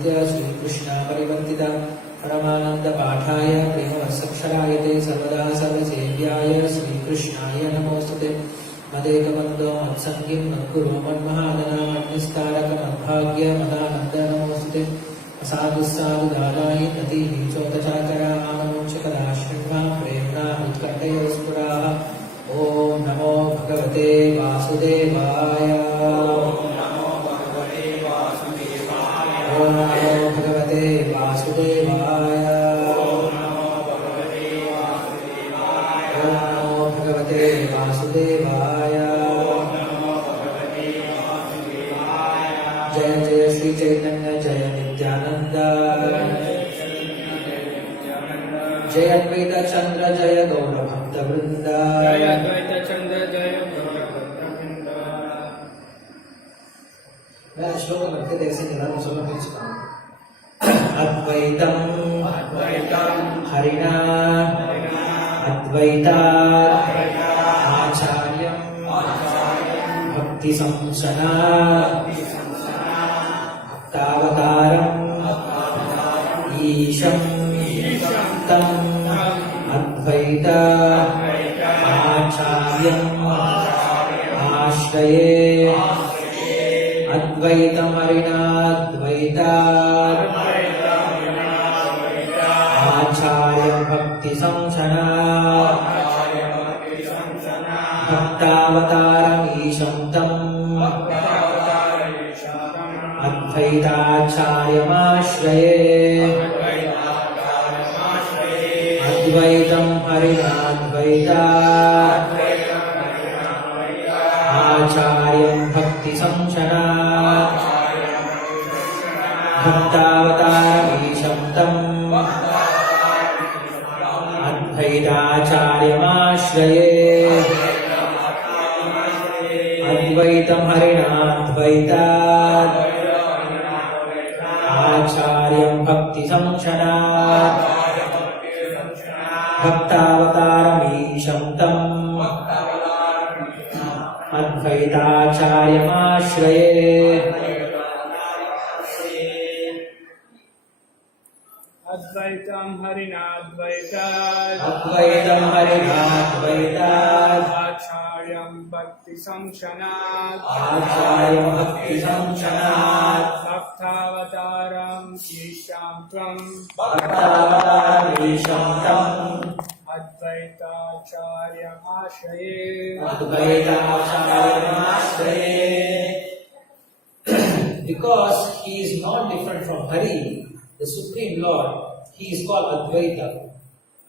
नित्य श्रीकृष्ण परिवर्तित परमानंद पाठाय प्रेमवत्सक्षराय ते सर्वदा सर्वसेव्याय श्रीकृष्णाय नमोस्तुते। मदेकबन्धो मत्सङ्गीं मद्गुरो मन्महादनामन्यस्तारक मद्भाग्य मदानन्द नमोस्तुते। साधु साधु दादाय नदी चोतचाकरा आमोक्षकरा शृण्वा प्रेम्णा उत्कण्ठयो स्फुराः। ओम नमो भगवते वासुदेवाय। ओम नमो भगवते वासुदेवाय। ओम नमो भगवते वासुदेवाय। ओम नमो भगवते वासुदेवाय। ओम नमो भगवते वासुदेवाय। ओम नमो भगवते वासुदेवाय। जय जय श्री चैतन्य जय नित्यानंद। जय अद्वैत चंद्र जय गौर भक्त वृंद। जय अद्वैत चंद्र जय गौर भक्त वृंद। मैं श्लोक करके जैसे निरंतर सुनो अद्वैतम अद्वैतम हरिणा अद्वैता आचार्यम भक्ति संसना भक्तावतारम ईशं तम अद्वैत आचार्यम् आश्रये। अद्वैतं हरिणाद्वैता आचार्यं भक्ति संसना भक्तावतारम् ईशं तम् अद्वैताचार्यमाश्रये। अद्वैतं हरिणाद्वैता आचार्यं भक्ति संसना भक्तावतारमीशं तम् अद्वैताचार्यमाश्रये। अद्वैतं हरिणाद्वैता आचार्यं भक्ति संसना भक्तावतारमीशं तम् अद्वैताचार्यमाश्रये। अद्वैतं हरिणाद्वैता अद्वैतं हरिणाद्वैता आचार्यं भक्ति संशनात् आचार्यं भक्ति संसनात् भक्तावतारं ईशां त्वं भक्तावतारमीशं तम् अद्वैताचार्यमाश्रये। अद्वैताचार्यमाश्रये। Because he is not different from Hari, the Supreme Lord, he is called Advaita.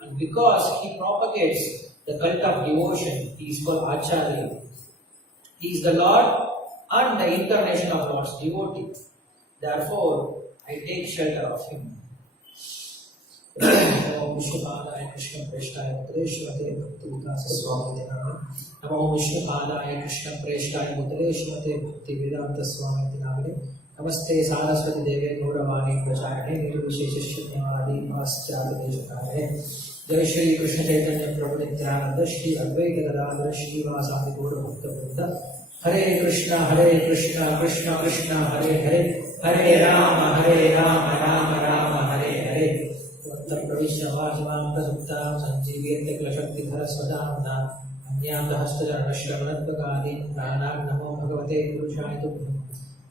And because he propagates the cult of devotion, he is called Acharya. He is the Lord and the incarnation of Lord's devotee. Therefore, I take shelter of him. नमो विष्णुपादाय कृष्ण प्रेष्ठाय मुद्रेश्वते भक्तिविकास स्वामी नामे। नमो विष्णुपादाय कृष्ण प्रेष्ठाय मुद्रेश्वते भक्तिवेदांत स्वामी नामे। नमस्ते सारस्वती देवे गौरवाणी प्रचारिणे निर्विशेष शून्यवादी पाश्चात्य देशकारिणे। जय श्री कृष्ण चैतन्य प्रभु नित्यानंद श्री अद्वैत गदाधर श्रीवासादि गौर भक्त वृंद। हरे कृष्ण कृष्ण कृष्ण हरे हरे हरे राम राम राम हरे हरे। प्रविश्य वाचमां प्रसुप्तां सञ्जीवेत्य क्लशक्तिधर स्वदाम्ना अन्यान्तहस्तचरणश्रवणत्वकादीन् प्राणान् नमो भगवते पुरुषाय तुभ्यं।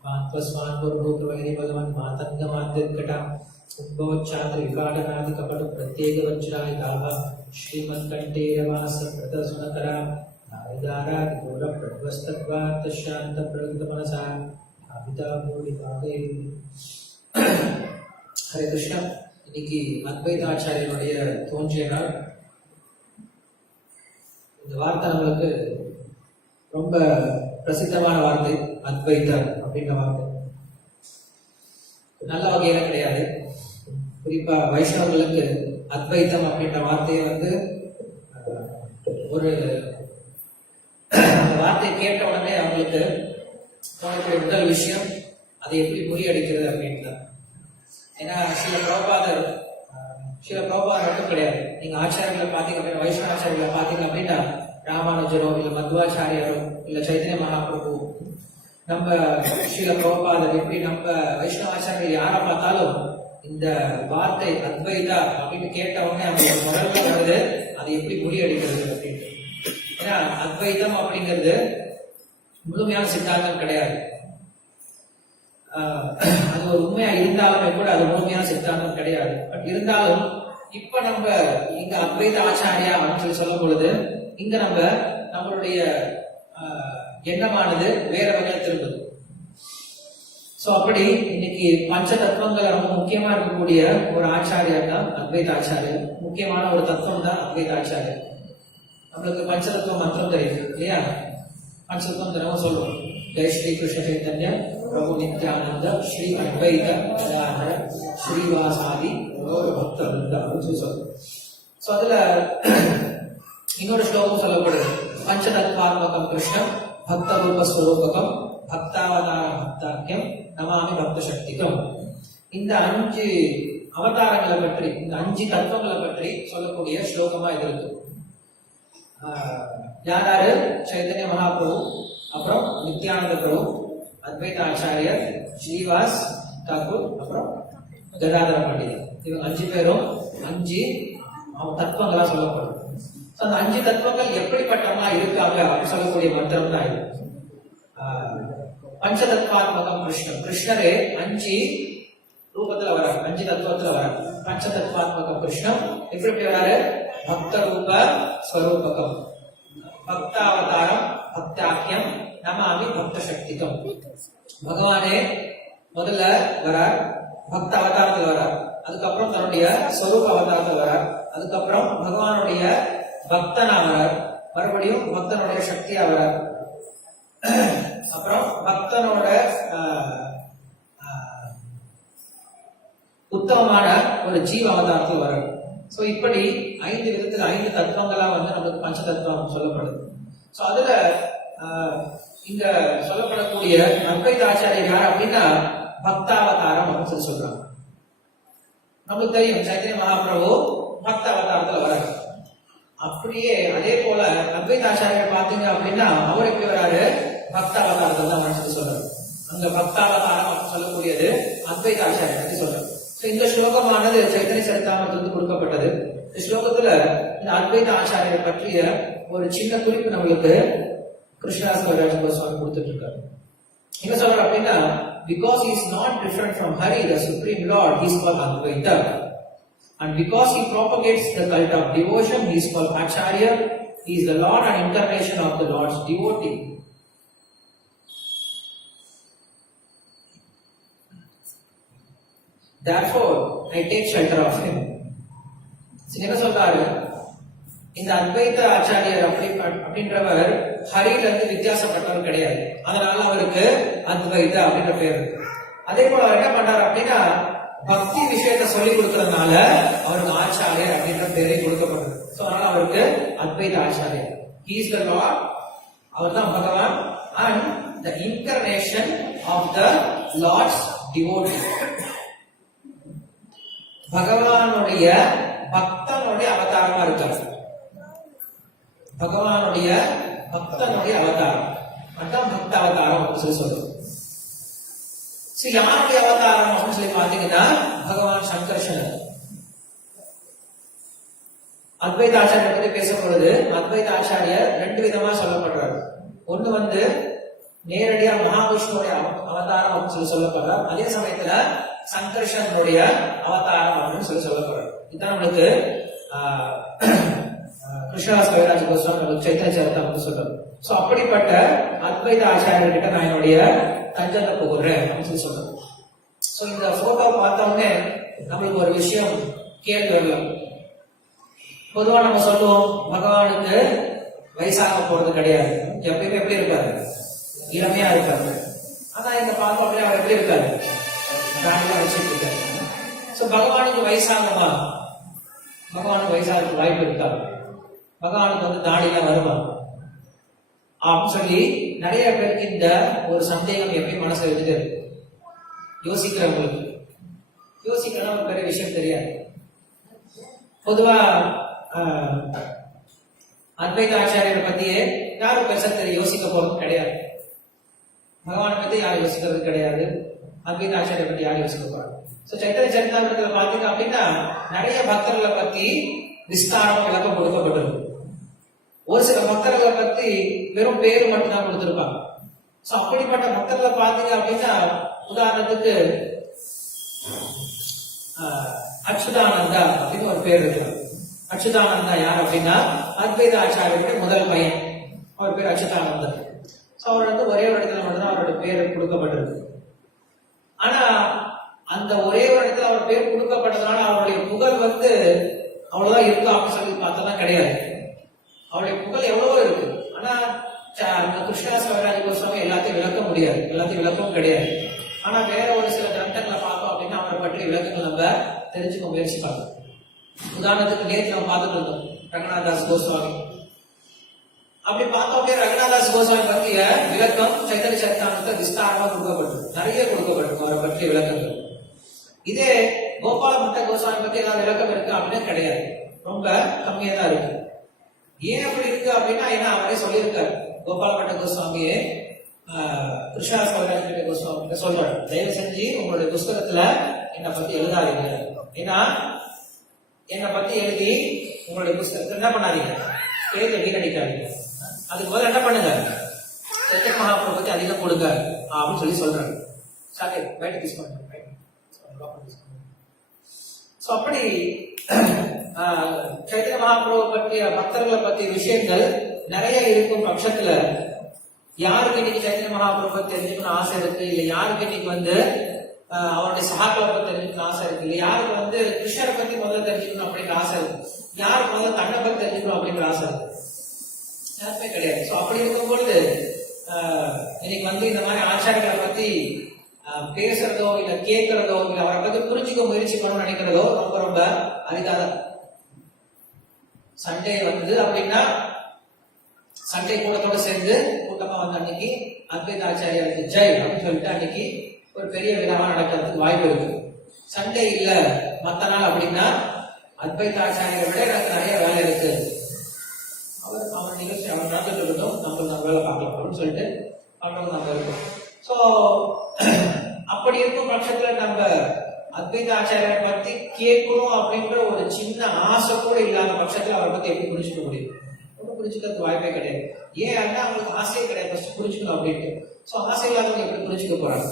मात्वस्मान्वरूपवैरि भगवन् मातङ्गमाद्यत्कटा उद्भवच्चान्द्रविकाटनादिकपटुप्रत्येकवज्राय गाभा श्रीमत्कण्ठेरवासप्रतसुनकरा नारिदारादिगौरप्रध्वस्तत्वात्तशान्तप्रवृत्तमनसा अभिताभूरिभागे। हरे कृष्ण। இன்னைக்கு அத்வைத ஆச்சாரியனுடைய தோன்றிய நாள். இந்த வார்த்தை நம்மளுக்கு ரொம்ப பிரசித்தமான வார்த்தை, அத்வைதர் அப்படின்ற வார்த்தை. நல்ல வகையில கிடையாது. குறிப்பா வைஷ்ணவர்களுக்கு அத்வைத்தம் அப்படின்ற வார்த்தையை ஒரு வார்த்தையை கேட்ட உடனே அவங்களுக்கு தோணக்கூடிய முதல் விஷயம் அதை எப்படி முறியடிக்கிறது அப்படின்ட்டு. ஏன்னா சில பிரபாதர் மட்டும் கிடையாது. நீங்க ஆச்சாரியர்களை பாத்தீங்க அப்படின்னா, வைஷ்ணவ ஆச்சாரியர்களை பாத்தீங்க அப்படின்னா, ராமானுஜரோ இல்ல மத்வாச்சாரியரோ இல்ல சைத்தன்ய மகாபிரபு நம்ம ஸ்ரீல பிரபுபாதர் எப்படி நம்ம வைஷ்ணவாச்சாரியர்கள் யாரை பார்த்தாலும் இந்த வார்த்தை அத்வைதா அப்படின்னு கேட்டவங்க அவங்க முதல்ல வருது அது எப்படி முறியடிக்கிறது அப்படின்னு. ஏன்னா அத்வைதம் அப்படிங்கிறது முழுமையான சித்தாந்தம் கிடையாது. அது ஒரு உண்மையா இருந்தாலுமே கூட அது முழுமையான சித்தாந்தம் கிடையாது. பட் இருந்தாலும் இப்ப நம்ம இங்க அத்வைத ஆச்சாரியா அப்படின்னு சொல்லும் பொழுது இங்க நம்மளுடைய எண்ணமானது வேற வகையில் திரும்புது. சோ அப்படி இன்னைக்கு பஞ்ச தத்துவங்கள் ரொம்ப முக்கியமா இருக்கக்கூடிய ஒரு ஆச்சாரியர் தான் அத்வைத ஆச்சாரியர். முக்கியமான ஒரு தத்துவம் தான் அத்வைத ஆச்சாரியர். நம்மளுக்கு பஞ்சதத்துவ மந்திரம் தெரியுது இல்லையா? பஞ்சதத்துவம் தினமும் சொல்லுவோம். ஜெய் ஸ்ரீ கிருஷ்ண சைத்தன்ய பிரபு நித்யானந்த ஸ்ரீ அத்வைத கதாதர ஸ்ரீவாசாதி பக்த அப்படின்னு சொல்லுவோம். சோ அதுல இன்னொரு ஸ்லோகம் சொல்லப்படுது. பஞ்சதத்வாத்மகம் கிருஷ்ணம் பக்த ரூப ஸ்வரூபகம் பக்தாவதார பக்தாக்கியம் நமாமி பக்த சக்திகம். இந்த 5 அவதாரங்களை பற்றி, இந்த 5 தத்துவங்களை பற்றி சொல்லக்கூடிய ஸ்லோகமா இது இருக்கு. யாராரு? சைத்தன்ய மகாபிரபு, அப்புறம் நித்யானந்த பிரபு, அத்வைத ஆச்சாரியர், ஸ்ரீவாஸ் தாக்கூர், அப்புறம் கதாதர பண்டிதர். இவங்க 5 பேரும் 5 தத்துவங்களா சொல்லப்படும். அந்த 5 தத்துவங்கள் எப்படிப்பட்டவங்களா இருக்காங்க அப்படின்னு சொல்லக்கூடிய மந்திரம் தான் இது. பஞ்சதத்வாத்மகம் கிருஷ்ணன். கிருஷ்ணரே 5 ரூபத்துல வர, 5 தத்துவத்துல வர. பஞ்சதத்வாத்மகம் கிருஷ்ணன் எப்படி வராரு? பக்த ரூப ஸ்வரூபகம் பக்தாவதாரம் பக்தாக்கியம் நமாமி பக்த சக்திகம். பகவானே முதல்ல வரார், பக்த அவதாரத்தில் வரார். அதுக்கப்புறம் தன்னுடைய ஸ்வரூப அவதாரத்தில் வரார். அதுக்கப்புறம் பகவானுடைய பக்தனா வரார். மறுபடியும் பக்தனுடைய சக்தியா வரார். அப்புறம் பக்தனோட உத்தமமான ஒரு ஜீவ அவதாரத்தில் வரார். சோ இப்படி 5 விதத்துல 5 தத்துவங்களா நமக்கு பஞ்ச தத்துவம் சொல்லப்படுது. சோ அதுல இங்க சொல்லப்படக்கூடிய அத்வைத ஆச்சாரியர் யார் அப்படின்னா பக்தாவதாரம் அப்படின்னு சொல்றாங்க. நமக்கு தெரியும் சைத்தன்ய மகாபிரபு பக்த அவதாரத்துல வராரு. அப்படியே அதே போல அத்வைத ஆச்சாரியர் பாத்தீங்க அப்படின்னா அவர் எப்படி வராரு? பக்த அவதாரத்துல தான் சொல்றாரு. அங்க பக்தாவதாரம் சொல்லக்கூடியது அத்வைத ஆச்சாரியர் பத்தி சொல்றாரு. இந்த ஸ்லோகமானது சைத்தன்ய சரிதாமிரத்திலிருந்து கொடுக்கப்பட்டது. இந்த ஸ்லோகத்துல இந்த அத்வைத ஆச்சாரியரை பற்றிய ஒரு சின்ன குறிப்பு நம்மளுக்கு கிருஷ்ணதாஸ் கவிராஜ கோஸ்வாமி கொடுத்துட்டு இருக்காரு. என்ன சொல்ற அப்படின்னா, because he is not different from Hari, the supreme lord, he is called Advaita, and because he propagates the cult of devotion, he is called Acharya. He is the lord and incarnation of the Lord's devotee. Therefore, I take shelter of him. என்ன சொல்றாரு? இந்த அத்வைத ஆச்சாரியர் அப்படின்றவர் ஹரியில இருந்து வித்தியாசப்பட்டவர் கிடையாது. அதனால அவருக்கு அத்வைத அப்படின்ற பேர். அதே போல அவர் என்ன பண்றாரு அப்படின்னா, பக்தி விஷயத்தை சொல்லி கொடுக்கறதுனால அவருக்கு ஆச்சாரியர் அப்படின்ற பேரை கொடுக்கப்பட்டது. சோ அதனால அவருக்கு அத்வைத ஆச்சாரியர். He is the Lord, அவர் தான் பகவான், and the incarnation of the Lord's devotee. பகவானுடைய பக்தனுடைய அவதாரமா இருக்காரு. பகவானுடைய பக்தனுடைய அவதாரம், அதான் பக்த அவதாரம் அப்படின்னு சொல்றோம். யாருடைய அவதாரம் அப்படின்னு சொல்லி பாத்தீங்கன்னா பகவான் சங்கர்ஷனர். அத்வைத ஆச்சாரியர் பத்தி பேசப்படுறது, அத்வைத ஆச்சாரியர் 2 விதமா சொல்லப்படுறாரு. ஒண்ணு நேரடியா மகாவிஷ்ணுடைய அவதாரம் அப்படின்னு சொல்லப்படுறார். அதே சமயத்துல சங்கர்ஷனுடைய அவதாரம் அப்படின்னு சொல்லப்படுறாரு. இதுதான் நம்மளுக்கு கிருஷ்ணதாஸ் கவிராஜ கோஸ்வாமி சைத்தன்ய சரிதாமிரத்தில் சொல்றாரு. சோ அப்படிப்பட்ட அத்வைத ஆச்சாரியர்கிட்ட நான் என்னுடைய தஞ்சத்தை போகிறேன் அப்படின்னு சொல்றேன். சோ இந்த போட்டோ பார்த்தோன்னே நம்மளுக்கு ஒரு விஷயம் கேள்வி வரலாம். பொதுவா நம்ம சொல்லுவோம் பகவானுக்கு வயசாக போறது கிடையாது, எப்பயுமே எப்படி இருக்காரு? இளமையா இருக்காரு. ஆனா இங்க பார்த்தோம் அவர் எப்படி இருக்காரு? தாடிலாம் வச்சுட்டு இருக்காரு. சோ பகவானுக்கு வயசாகுமா? பகவானுக்கு வயசாகிறதுக்கு வாய்ப்பு இருக்காது. பகவானுக்கு தாடிலாம் வருமா அப்படின்னு சொல்லி நிறைய பேருக்கு இந்த ஒரு சந்தேகம் எப்படி மனசுல எழுதிட்டு இருக்கு. யோசிக்கிறவங்களுக்கு யோசிக்கலாம் ஒரு பெரிய விஷயம் தெரியாது. பொதுவா அத்வைத ஆச்சாரியரை பத்தியே யாரும் பெருசா யோசிக்க போறது கிடையாது. பகவானை பத்தி யாரும் யோசிக்கிறது கிடையாது. அத்வைத ஆச்சாரிய பத்தி யாரும் யோசிக்க போறாங்க. சோ சைத்தன்ய சரிதாமிரத்துல பாத்தீங்க அப்படின்னா நிறைய பக்தர்களை பத்தி விஸ்தாரமா விளக்கம் கொடுக்கப்பட்டிருக்கு. ஒரு சில பக்தர்களை பத்தி வெறும் பேரு மட்டும்தான் கொடுத்திருப்பாங்க. சோ அப்படிப்பட்ட பக்தர்களை பாத்தீங்க அப்படின்னா உதாரணத்துக்கு அச்சுதானந்தா அப்படின்னு ஒரு பேர் இருக்கு. அச்சுதானந்தா யார் அப்படின்னா அத்வைத ஆச்சாரியருடைய முதல் பையன். அவர் பேர் அச்சுதானந்தர். அவர் ஒரே ஒரு இடத்துல மட்டும்தான் அவரோட பேர் கொடுக்கப்பட்டிருக்கு. ஆனா அந்த ஒரே ஒரு இடத்துல அவர் பேர் கொடுக்கப்பட்டதுனால அவருடைய புகழ் அவ்வளவுதான் இருக்கு அப்படின்னு சொல்லி பார்த்தா கிடையாது. அவருடைய புகழ் எவ்வளவோ இருக்கு. ஆனா கிருஷ்ணா சவராஜ கோஸ்வாமி எல்லாத்தையும் விளக்க முடியாது, எல்லாத்தையும் விளக்கவும் கிடையாது. ஆனா வேற ஒரு சில கிரந்தங்களை பார்த்தோம் அப்படின்னா அவரை பற்றிய விளக்கங்கள் நம்ம தெரிஞ்சுக்க முயற்சி பார்க்கணும். உதாரணத்துக்கு நேற்று நம்ம பார்த்துட்டு இருந்தோம் ரங்கநாதாஸ் கோஸ்வாமி. அப்படி பார்த்தோம் அப்படியே ரங்கநாதாஸ் கோஸ்வாமி பற்றிய விளக்கம் சைத்தன்ய சரிதாமிரத்துல விஸ்தாரமா கொடுக்கப்பட்டிருக்கு, நிறைய கொடுக்கப்பட்டிருக்கு அவரை பற்றிய விளக்கங்கள். இதே கோபால பட்ட கோஸ்வாமி பத்தி ஏதாவது விளக்கம் இருக்கு அப்படின்னா கிடையாது, ரொம்ப கம்மியா தான் இருக்கு. ஏன் அப்படி இருக்கு அப்படின்னா ஏன்னா அவரே சொல்லியிருக்காரு. கோபால பட்ட கோஸ்வாமியே கிருஷ்ணா சவராஜ கோஸ்வாமி சொல்றாரு, தயவு செஞ்சு உங்களுடைய புஸ்தகத்துல என்னை பத்தி எழுதாதீங்க. ஏன்னா என்னை பத்தி எழுதி உங்களுடைய புஸ்தகத்தை என்ன பண்ணாதீங்க, பேரை வீணடிக்காதீங்க. அதுக்கு பதில் என்ன பண்ணுங்க, சைத்தன்ய மகாபிரபு பத்தி அதிகம் கொடுங்க அப்படின்னு சொல்லி சொல்றாரு. அப்படி சைத்தன்ய மகாபிரபு பற்றிய பக்தர்களை பற்றிய விஷயங்கள் நிறைய இருக்கும் பட்சத்துல யாருக்கு இன்னைக்கு சைத்தன்ய மகாபிரபு தெரிஞ்சுக்கணும் ஆசை இருக்கு, இல்ல யாருக்கு இன்னைக்கு அவருடைய சகாக்களை பத்தி தெரிஞ்சுக்கணும் ஆசை இருக்கு, இல்ல யாருக்கு கிருஷ்ணரை பத்தி முதல்ல தெரிஞ்சுக்கணும் அப்படிங்கிற ஆசை இருக்கு, யாருக்கு முதல்ல தன்னை பத்தி தெரிஞ்சுக்கணும் அப்படிங்கிற ஆசை இருக்கு? யாருமே கிடையாது. சோ அப்படி இருக்கும்பொழுது இன்னைக்கு இந்த மாதிரி ஆச்சாரங்களை பத்தி பேசுறதோ இல்ல கேட்கறதோ இல்ல அவரை பத்தி புரிஞ்சுக்க முயற்சி பண்ணணும்னு நினைக்கிறதோ ரொம்ப ரொம்ப அரிதாதான். சண்டே அப்படின்னா சண்டே கூட்டத்தோட சேர்ந்து கூட்டமா அன்னைக்கு அத்வைத ஆச்சாரியருக்கு ஜெய் அப்படின்னு சொல்லிட்டு அன்னைக்கு ஒரு பெரிய விழாவா நடக்கிறதுக்கு வாய்ப்பு இருக்கு. சண்டே இல்ல மத்த நாள் அப்படின்னா அத்வைத ஆச்சாரியரை விட எனக்கு நிறைய வேலை இருக்கு, அவர் நிகழ்ச்சி அவர் நடந்துட்டு இருக்கட்டும், நம்ம வேலை பார்க்கலாம் அப்படின்னு சொல்லிட்டு அவங்களுக்கு நம்ம இருக்கோம். சோ அப்படி இருக்கும் பட்சத்துல நம்ம அத்வைத ஆச்சாரியரை பத்தி கேட்கணும் அப்படின்ற ஒரு சின்ன ஆசை கூட இல்லாத பட்சத்துல அவரை பத்தி எப்படி புரிஞ்சுக்க முடியும்? ஒன்றும் புரிஞ்சுக்கிறதுக்கு வாய்ப்பே கிடையாது. ஏன் அவங்களுக்கு ஆசையே கிடையாது ஃபர்ஸ்ட் புரிஞ்சுக்கணும் அப்படின்ட்டு. சோ ஆசை இல்லாதவங்க எப்படி புரிஞ்சுக்க போறாங்க?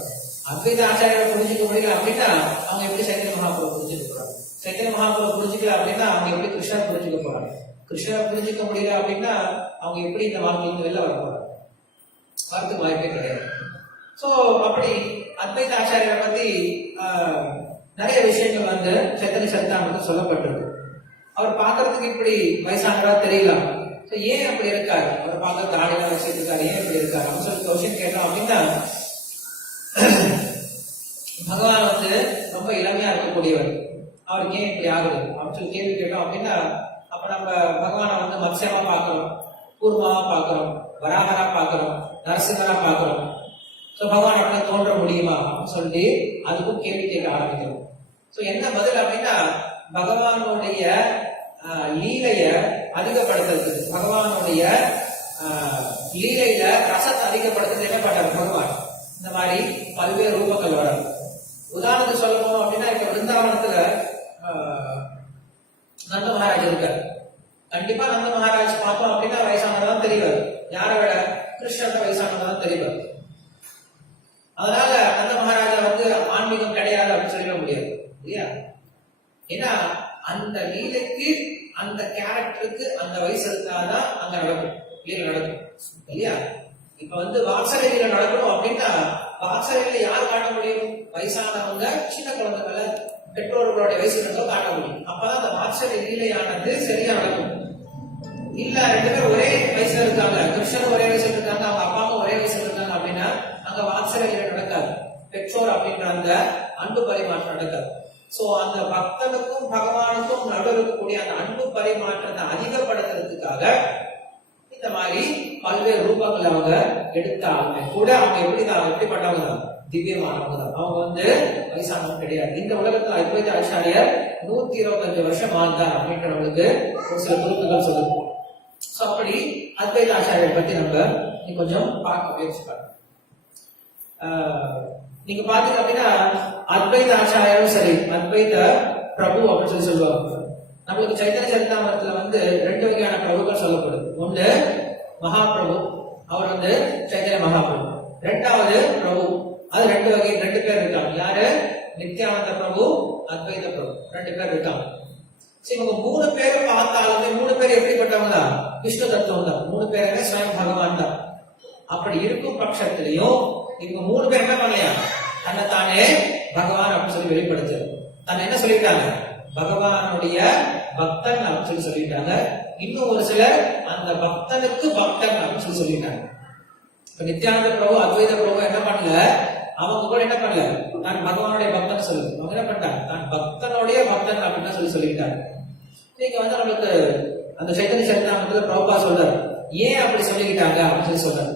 அத்வைத ஆச்சாரியரை புரிஞ்சுக்க முடியல அப்படின்னா அவங்க எப்படி சைத்தன்ய மகாபிரபு புரிஞ்சுக்க போறாங்க? சைத்தன்ய மகாபிரபு புரிஞ்சுக்கல அப்படின்னா அவங்க எப்படி கிருஷ்ணரை புரிஞ்சுக்க போறாங்க? கிருஷ்ணரை புரிஞ்சுக்க முடியல அப்படின்னா அவங்க எப்படி இந்த வாழ்க்கையில வெளில வர போறாங்க? வரதுக்கு வாய்ப்பே கிடையாது. சோ அப்படி அத்வைத ஆச்சாரியரை பத்தி நிறைய விஷயங்கள் சைத்தன்ய சரிதாமிரத்தில் சொல்லப்பட்டிருக்கு. அவர் பார்க்கறதுக்கு இப்படி வயசானதா தெரியலாம். ஏன் அப்படி இருக்காரு? அவர் பார்க்க தாடியெல்லாம் வச்சுட்டு இருக்காரு, ஏன் இப்படி இருக்காரு அப்படின்னு சொல்லி கொஸ்டின் கேட்டோம் அப்படின்னா பகவான் ரொம்ப இளமையா இருக்கக்கூடியவர், அவருக்கு ஏன் இப்படி ஆகுது அப்படின்னு சொல்லி கேள்வி கேட்டோம் அப்படின்னா அப்ப நம்ம பகவானை மத்ஸ்யமா பாக்குறோம், கூர்மாவா பாக்குறோம், வராகரா பாக்குறோம், நரசிம்மரா பாக்குறோம். சோ பகவான் எப்படி தோன்ற முடியுமா அப்படின்னு சொல்லி அதுக்கும் கேள்வி கேட்க ஆரம்பிக்கிறோம். சோ என்ன பதில் அப்படின்னா பகவானுடைய லீலைய அதிகப்படுத்துறதுக்கு, பகவானுடைய லீலையில ரசத்தை அதிகப்படுத்துறது என்ன பண்றாரு பகவான்? இந்த மாதிரி பல்வேறு ரூபங்கள் வரும். உதாரணத்துக்கு சொல்ல போனோம் அப்படின்னா இப்ப விருந்தாவனத்துல நந்த மகாராஜ் இருக்காரு. கண்டிப்பா நந்த மகாராஜ் பார்த்தோம் அப்படின்னா வயசானதான் தெரிவார். யாரை விட? கிருஷ்ணன் வயசானதான் தெரிவார். அதனால நந்த மகாராஜா ஆன்மீகம் கிடையாது அப்படின்னு சொல்லிட முடியாது இல்லையா? ஏன்னா அந்த லீலைக்கு அந்த கேரக்டருக்கு அந்த வயசு இருந்தாதான் அங்க நடக்கும், லீலை நடக்கும் இல்லையா? இப்ப வாத்சல்ய நடக்கணும் அப்படின்னா வாத்சல்யில யார் காட்ட முடியும்? வயசானவங்க, சின்ன குழந்தைகளை, பெற்றோர்களுடைய வயசு இருந்தோ காட்ட முடியும். அப்பதான் அந்த வாத்சல்ய லீலையானது சரியா நடக்கும். இல்ல ரெண்டு பேரும் ஒரே வயசுல இருக்காங்க, கிருஷ்ணன் ஒரே வயசுல இருக்காங்க, அவங்க அப்பாவும் ஒரே வயசுல இருக்காங்க அப்படின்னா அங்க வாத்சல்ய லீலை நடக்காது. பெற்றோர் அப்படின்ற அந்த அன்பு பரிமாற்றம் நடக்காது. சோ அந்த பக்தனுக்கும் பகவானுக்கும் நடுவில் இருக்கக்கூடிய அந்த அன்பு பரிமாற்றத்தை அதிகப்படுத்துறதுக்காக இந்த மாதிரி பல்வேறு ரூபங்கள் அவங்க எடுத்தாலுமே கூட அவங்க எப்படிப்பட்டவங்க தான்? திவ்யமானவங்க தான். அவங்க வயசானவங்க கிடையாது. இந்த உலகத்துல அத்வைத ஆச்சாரியர் 125 வருஷம் வாழ்ந்தார் அப்படின்றவங்களுக்கு ஒரு சில குறிப்புகள் சொல்லுது. சோ அப்படி அத்வைத ஆச்சாரியரை பத்தி நம்ம கொஞ்சம் பார்க்க முயற்சி பண்ணலாம். நீங்க பாத்தீங்க அப்படின்னா அத்வைத ஆச்சாரியாரும் சரி, அத்வைத பிரபு அப்படின்னு சொல்லி சொல்லுவாங்க. நம்மளுக்கு சைத்தன்ய சரிதாமிரத்துல வந்து 2 வகையான பிரபுக்கள் சொல்லப்படுது. ஒண்ணு மகாபிரபு, அவர் வந்து சைத்தன்ய மகாபிரபு. 2வது பிரபு, அது 2 வகை, 2 பேர் இருக்காங்க. யாரு? நித்யானந்த பிரபு, அத்வைத பிரபு, 2 பேர் இருக்காங்க. சரி, இவங்க 3 பேரை பார்த்தாலுமே 3 பேர் எப்படிப்பட்டவங்க தான்? விஷ்ணு தத்துவம் தான். 3 பேருமே ஸ்வயம் பகவான் தான். அப்படி இருக்கும் பட்சத்திலையும் இவங்க 3 பேர் என்ன பண்ணலையா? தன்னைத்தானே பகவான் அப்படின்னு சொல்லி வெளிப்படுத்து. தன்னை என்ன சொல்லிட்டாங்க? பகவானுடைய பக்தன் அப்படின்னு சொல்லிட்டாங்க. இன்னும் ஒரு சிலர் அந்த பக்தனுக்கு பக்தன் அப்படின்னு சொல்லிட்டாங்க. இப்ப நித்யானந்த பிரபு, அத்வைத பிரபு என்ன பண்ணல? அவங்க கூட என்ன பண்ணல? நான் பகவானுடைய பக்தன் சொல்லு. அவங்க என்ன பண்ணிட்டாங்க? நான் பக்தனுடைய பக்தன் அப்படின்னு சொல்லிட்டாங்க. நீங்க வந்து நம்மளுக்கு அந்த சைத்தன்ய சரிதாமிரத்துல பிரபுபா சொல்றாரு, ஏன் அப்படி சொல்லிக்கிட்டாங்க அப்படின்னு சொல்றாரு.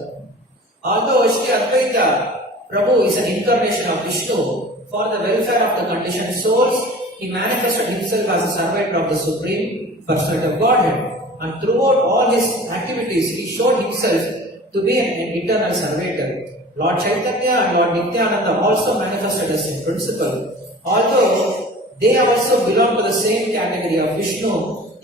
Although Shri Advaita Prabhu is an incarnation of Vishnu for the welfare of the conditioned souls, he manifested himself as a servant of the Supreme Personality of Godhead, and throughout all his activities, he showed himself to be an eternal servitor. Lord Chaitanya and Lord Nityananda also manifested as in principle. Although they also belong to the same category of Vishnu,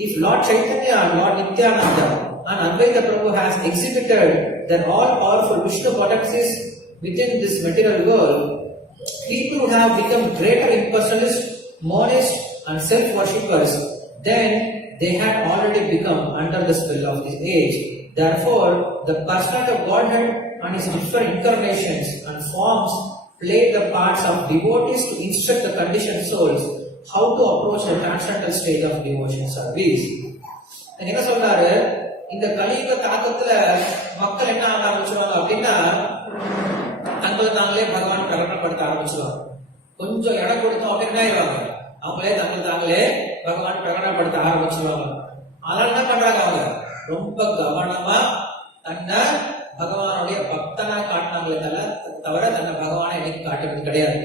if Lord Chaitanya and Lord Nityananda and Advaita Prabhu has exhibited their all-powerful Vishnu potencies within this material world, people who have become greater impersonalists, monists, and self-worshippers than they had already become under the spell of this age. Therefore, the personality of Godhead and his different incarnations and forms played the parts of devotees to instruct the conditioned souls how to approach the transcendental stage of devotion service. என்ன சொல்றாரு? இந்த கலியுக தாக்கத்துல மக்கள் என்ன ஆக ஆரம்பிச்சுவாங்க அப்படின்னா, தங்களை தாங்களே பகவான் பிரகடனப்படுத்த ஆரம்பிச்சுவாங்க. கொஞ்சம் இடம் கொடுத்தோம் அப்படின்னா அவங்களே தாங்களே பகவான் பிரகடனப்படுத்த ஆரம்பிச்சுவாங்க. அதனால என்ன பண்றாங்க? அவங்க ரொம்ப கவனமா தன்னை பகவானுடைய பக்தனா காட்டினாங்களே தவிர தன்னை பகவானை இன்னைக்கு காட்டுறது கிடையாது.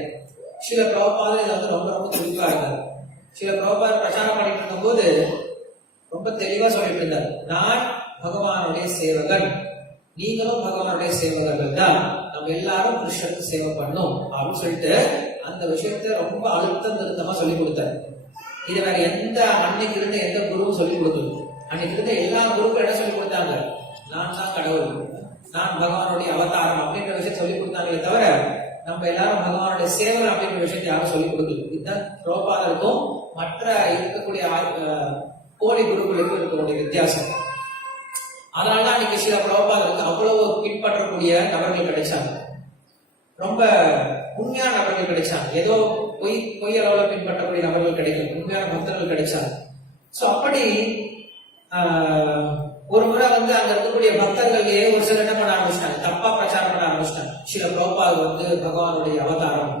சில பிரபுபாதர் இதை வந்து ரொம்ப ரொம்ப குறிப்பா இருந்தார். சில பிரபுபாதர் பிரச்சாரம் பண்ணிட்டு இருக்கும் போது ரொம்ப தெளிவா சொல்லிட்டு இருந்தார், நான் பகவானுடைய சேவகன், நீங்களும் பகவானுடைய சேவகர்கள் தான், நம்ம எல்லாரும் கிருஷ்ணனுக்கு சேவை பண்ணும் அப்படின்னு சொல்லிட்டு அந்த விஷயத்த ரொம்ப அழுத்தம் திருத்தமா சொல்லி கொடுத்தார். இது வேற எந்த அன்னைக்கு இருந்த எந்த குருவும் சொல்லி கொடுக்கல. அன்னைக்கு இருந்த எல்லா குருக்களும் என்ன சொல்லி கொடுத்தாங்க? நான் தான் கடவுள், நான் பகவானுடைய அவதாரம் அப்படின்ற விஷயத்த சொல்லி கொடுத்தாங்களே தவிர நம்ம எல்லாரும் பகவானுடைய சேவல் அப்படின்ற விஷயத்தை யாரும் சொல்லிக் கொடுக்கல. இதுதான் பிரபுபாதருக்கும் மற்ற இருக்கக்கூடிய கோடி குருக்களுக்கும் இருக்கக்கூடிய வித்தியாசம். அதனாலதான் இன்னைக்கு சில பிரபுபாதருக்கு அவ்வளவு பின்பற்றக்கூடிய நபர்கள் கிடைச்சாங்க, ரொம்ப உண்மையான நபர்கள் கிடைச்சாங்க. ஏதோ பொய் அளவுல பின்பற்றக்கூடிய நபர்கள் கிடைக்கும், உண்மையான பக்தர்கள் கிடைச்சாங்க. சோ அப்படி ஒரு முறை வந்து அங்க இருக்கக்கூடிய பக்தர்களே ஒரு சிலர் என்ன பண்ண ஆரம்பிச்சிட்டாங்க? தப்பா பிரச்சாரம் பண்ண ஆரம்பிச்சிட்டாங்க. சில பிரபுபாதர் வந்து பகவானுடைய அவதாரம்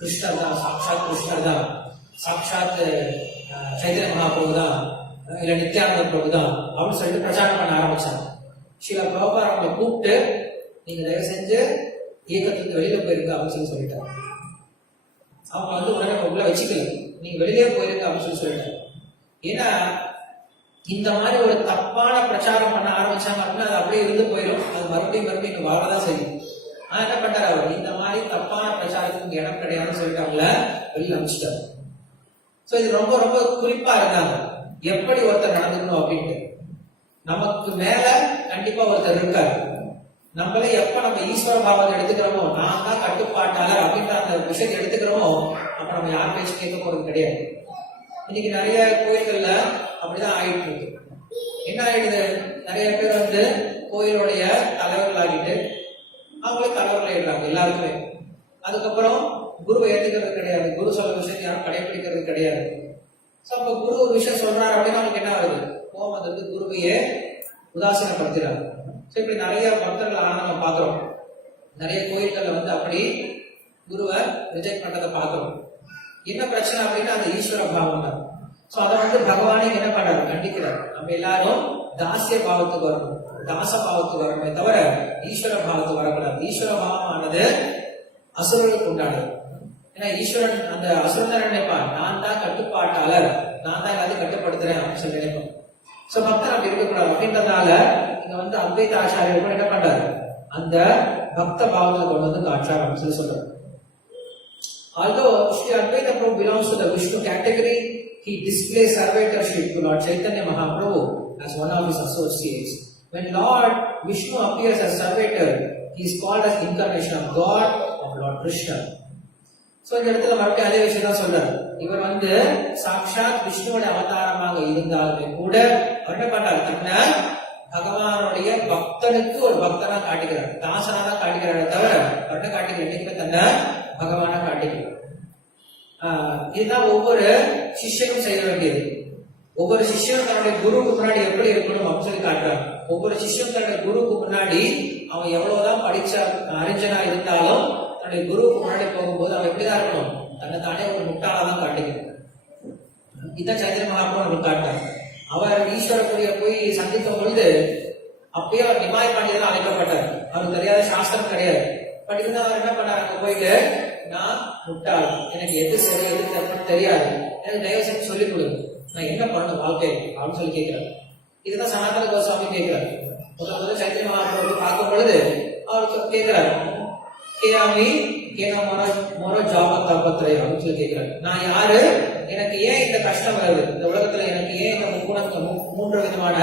கிருஷ்ணர் தான், சாட்சாத் கிருஷ்ணர் தான், சாட்சாத் சைத்தன்ய மகாபிரபு தான், இல்ல நித்யானந்த பிரபு தான் அப்படின்னு சொல்லிட்டு பிரச்சாரம் பண்ண ஆரம்பிச்சாங்க. சில பிரபுபாதர் அவங்களை கூப்பிட்டு, நீங்க தயவு செஞ்சு இயக்கத்துக்கு வெளியில போயிருங்க அப்படின்னு சொல்லிட்டாங்க. அவங்க வந்து உடனே உள்ள வச்சுக்கல, நீங்க வெளியே போயிருங்க அப்படின்னு சொல்லிட்டாங்க. ஏன்னா இந்த மாதிரி ஒரு தப்பான பிரச்சாரம் பண்ண ஆரம்பிச்சாங்க அப்படின்னா அது அப்படியே இருந்து போயிடும், அது மறுபடியும் இங்க வாழதான் செய்யும். ஆனா என்ன பண்றாரு அவர்? இந்த மாதிரி தப்பான பிரச்சாரத்துக்கு இடம் கிடையாதுன்னு சொல்லிட்டு அவங்கள வெளியில அனுப்பிச்சிட்டாரு. சோ இது ரொம்ப ரொம்ப குறிப்பா இருந்தாங்க, எப்படி ஒருத்தர் நடந்துக்கணும் அப்படின்ட்டு. நமக்கு மேல கண்டிப்பா ஒருத்தர் இருக்காரு. நம்மளே எப்ப நம்ம ஈஸ்வர பாவத்தை எடுத்துக்கிறோமோ, நான் தான் கட்டுப்பாட்டாளர் அப்படின்ற அந்த விஷயத்தை எடுத்துக்கிறோமோ, அப்ப நம்ம யார் பேச்சு கேட்க போறது கிடையாது. இன்னைக்கு நிறைய கோயில்கள்ல அப்படிதான் ஆயிட்டு இருக்கு. என்ன ஆயிடுது? நிறைய பேர் வந்து கோயிலுடைய தலைவர்கள் ஆகிட்டு அவங்களே தலைவர்கள் ஆயிடுறாங்க எல்லாருக்குமே. அதுக்கப்புறம் குருவை ஏற்றுக்கிறது கிடையாது, குரு சொல்ற விஷயத்தை யாரும் கடைபிடிக்கிறது கிடையாது. சோ அப்ப குரு ஒரு விஷயம் சொல்றாரு அப்படின்னா அவங்களுக்கு என்ன ஆகுது? கோபம் வந்து குருவையே உதாசீனப்படுத்துறாங்க. சோ இப்படி நிறைய பக்தர்கள் ஆனா நம்ம பாக்குறோம். நிறைய கோயில்கள்ல வந்து அப்படி குருவை ரிஜெக்ட் பண்றதை பாக்குறோம். என்ன பிரச்சனை அப்படின்னா அந்த ஈஸ்வர பாவம் தான். சோ அதை வந்து பகவானே என்ன பண்றாரு? கண்டிக்கிறார். நம்ம எல்லாரும் தாசிய பாவத்துக்கு வரணும், தாச பாவத்துக்கு வரணுமே தவிர ஈஸ்வர பாவத்துக்கு வரக்கூடாது. ஈஸ்வர பாவம் ஆனது அசுரர்களுக்கு உண்டானது. ஏன்னா ஈஸ்வரன் அந்த அசுரன் நினைப்பான், நான் தான் கட்டுப்பாட்டாளர், நான் தான் எல்லாத்தையும் கட்டுப்படுத்துறேன் அப்படின்னு சொல்லி நினைப்போம். சோ பக்தர் அப்படி இருக்கக்கூடாது. அப்படின்றதுனால இங்க வந்து அத்வைத ஆச்சாரியர் என்ன பண்றாரு? அந்த பக்த பாவத்துல கொண்டு வந்து காட்டுறார் அப்படின்னு சொல்லி சொல்றாரு. Although Sri Advaita Prabhu belongs to the Vishnu category, he displays servitorship to Lord Chaitanya Mahaprabhu as one of his associates. When Lord Vishnu appears as servitor, he is called as incarnation of God of Lord Krishna. So இந்த இடத்துல மறுபடியும் அதே விஷயம் தான் சொல்றாரு. இவர் வந்து சாட்சாத் விஷ்ணுவோட அவதாரமாக இருந்தாலுமே கூட என்ன பண்றாரு, தன்னை பகவானுடைய பக்தனுக்கு ஒரு பக்தனா காட்டுகிறார், தாசனா தான் காட்டுகிறாரு தவிர என்ன காட்டுகிறார், தன்னை பகவானா காட்டுகிறார். இதுதான் ஒவ்வொரு சிஷ்யனும் செய்ய வேண்டியது. ஒவ்வொரு சிஷ்யனும் தன்னுடைய குருவுக்கு முன்னாடி எப்படி இருக்கணும் அப்படின்னு சொல்லி காட்டுறாரு. ஒவ்வொரு சிஷ்யனும் தன்னுடைய குருவுக்கு முன்னாடி அவன் எவ்வளவுதான் படிச்ச அறிஞனா இருந்தாலும் தன்னுடைய குருவுக்கு முன்னாடி போகும்போது அவன் எப்படிதான் இருக்கணும், தன்னை தானே ஒரு முட்டாளா தான் காட்டுகிறார். இதுதான் சைத்தன்ய மகாபிரபு நமக்கு காட்டார். அவர் ஈஸ்வரபுரிய போய் சந்திக்கும் பொழுது அப்பயே அவர் நிமாய் பண்டிதர் அழைக்கப்பட்டார். அவருக்கு தெரியாத சாஸ்திரம் கிடையாது. பட் இருந்தா அவர் என்ன பண்ணார், அங்க போயிட்டு நான் முட்டாள், எனக்கு எது சரி எது தப்புன்னு தெரியாது, எனக்கு தயவு செஞ்சு சொல்லிக் கொடுங்க, நான் என்ன பண்ணணும் வாழ்க்கை அப்படின்னு சொல்லி கேட்கிறார். இதுதான் சனாதன கோஸ்வாமி கேட்கிறார். முதல் சைத்தன்ய மகாபிரபு பார்க்கும் பொழுது அவருக்கு கேட்கிறார், கேயாமி கேனா மோரோ ஜாபத் தாபத்ரயம் அப்படின்னு சொல்லி கேட்கிறார். நான் யாரு, எனக்கு ஏன் இந்த கஷ்டம் வருது, இந்த உலகத்துல எனக்கு ஏன் இந்த மூன்று விதமான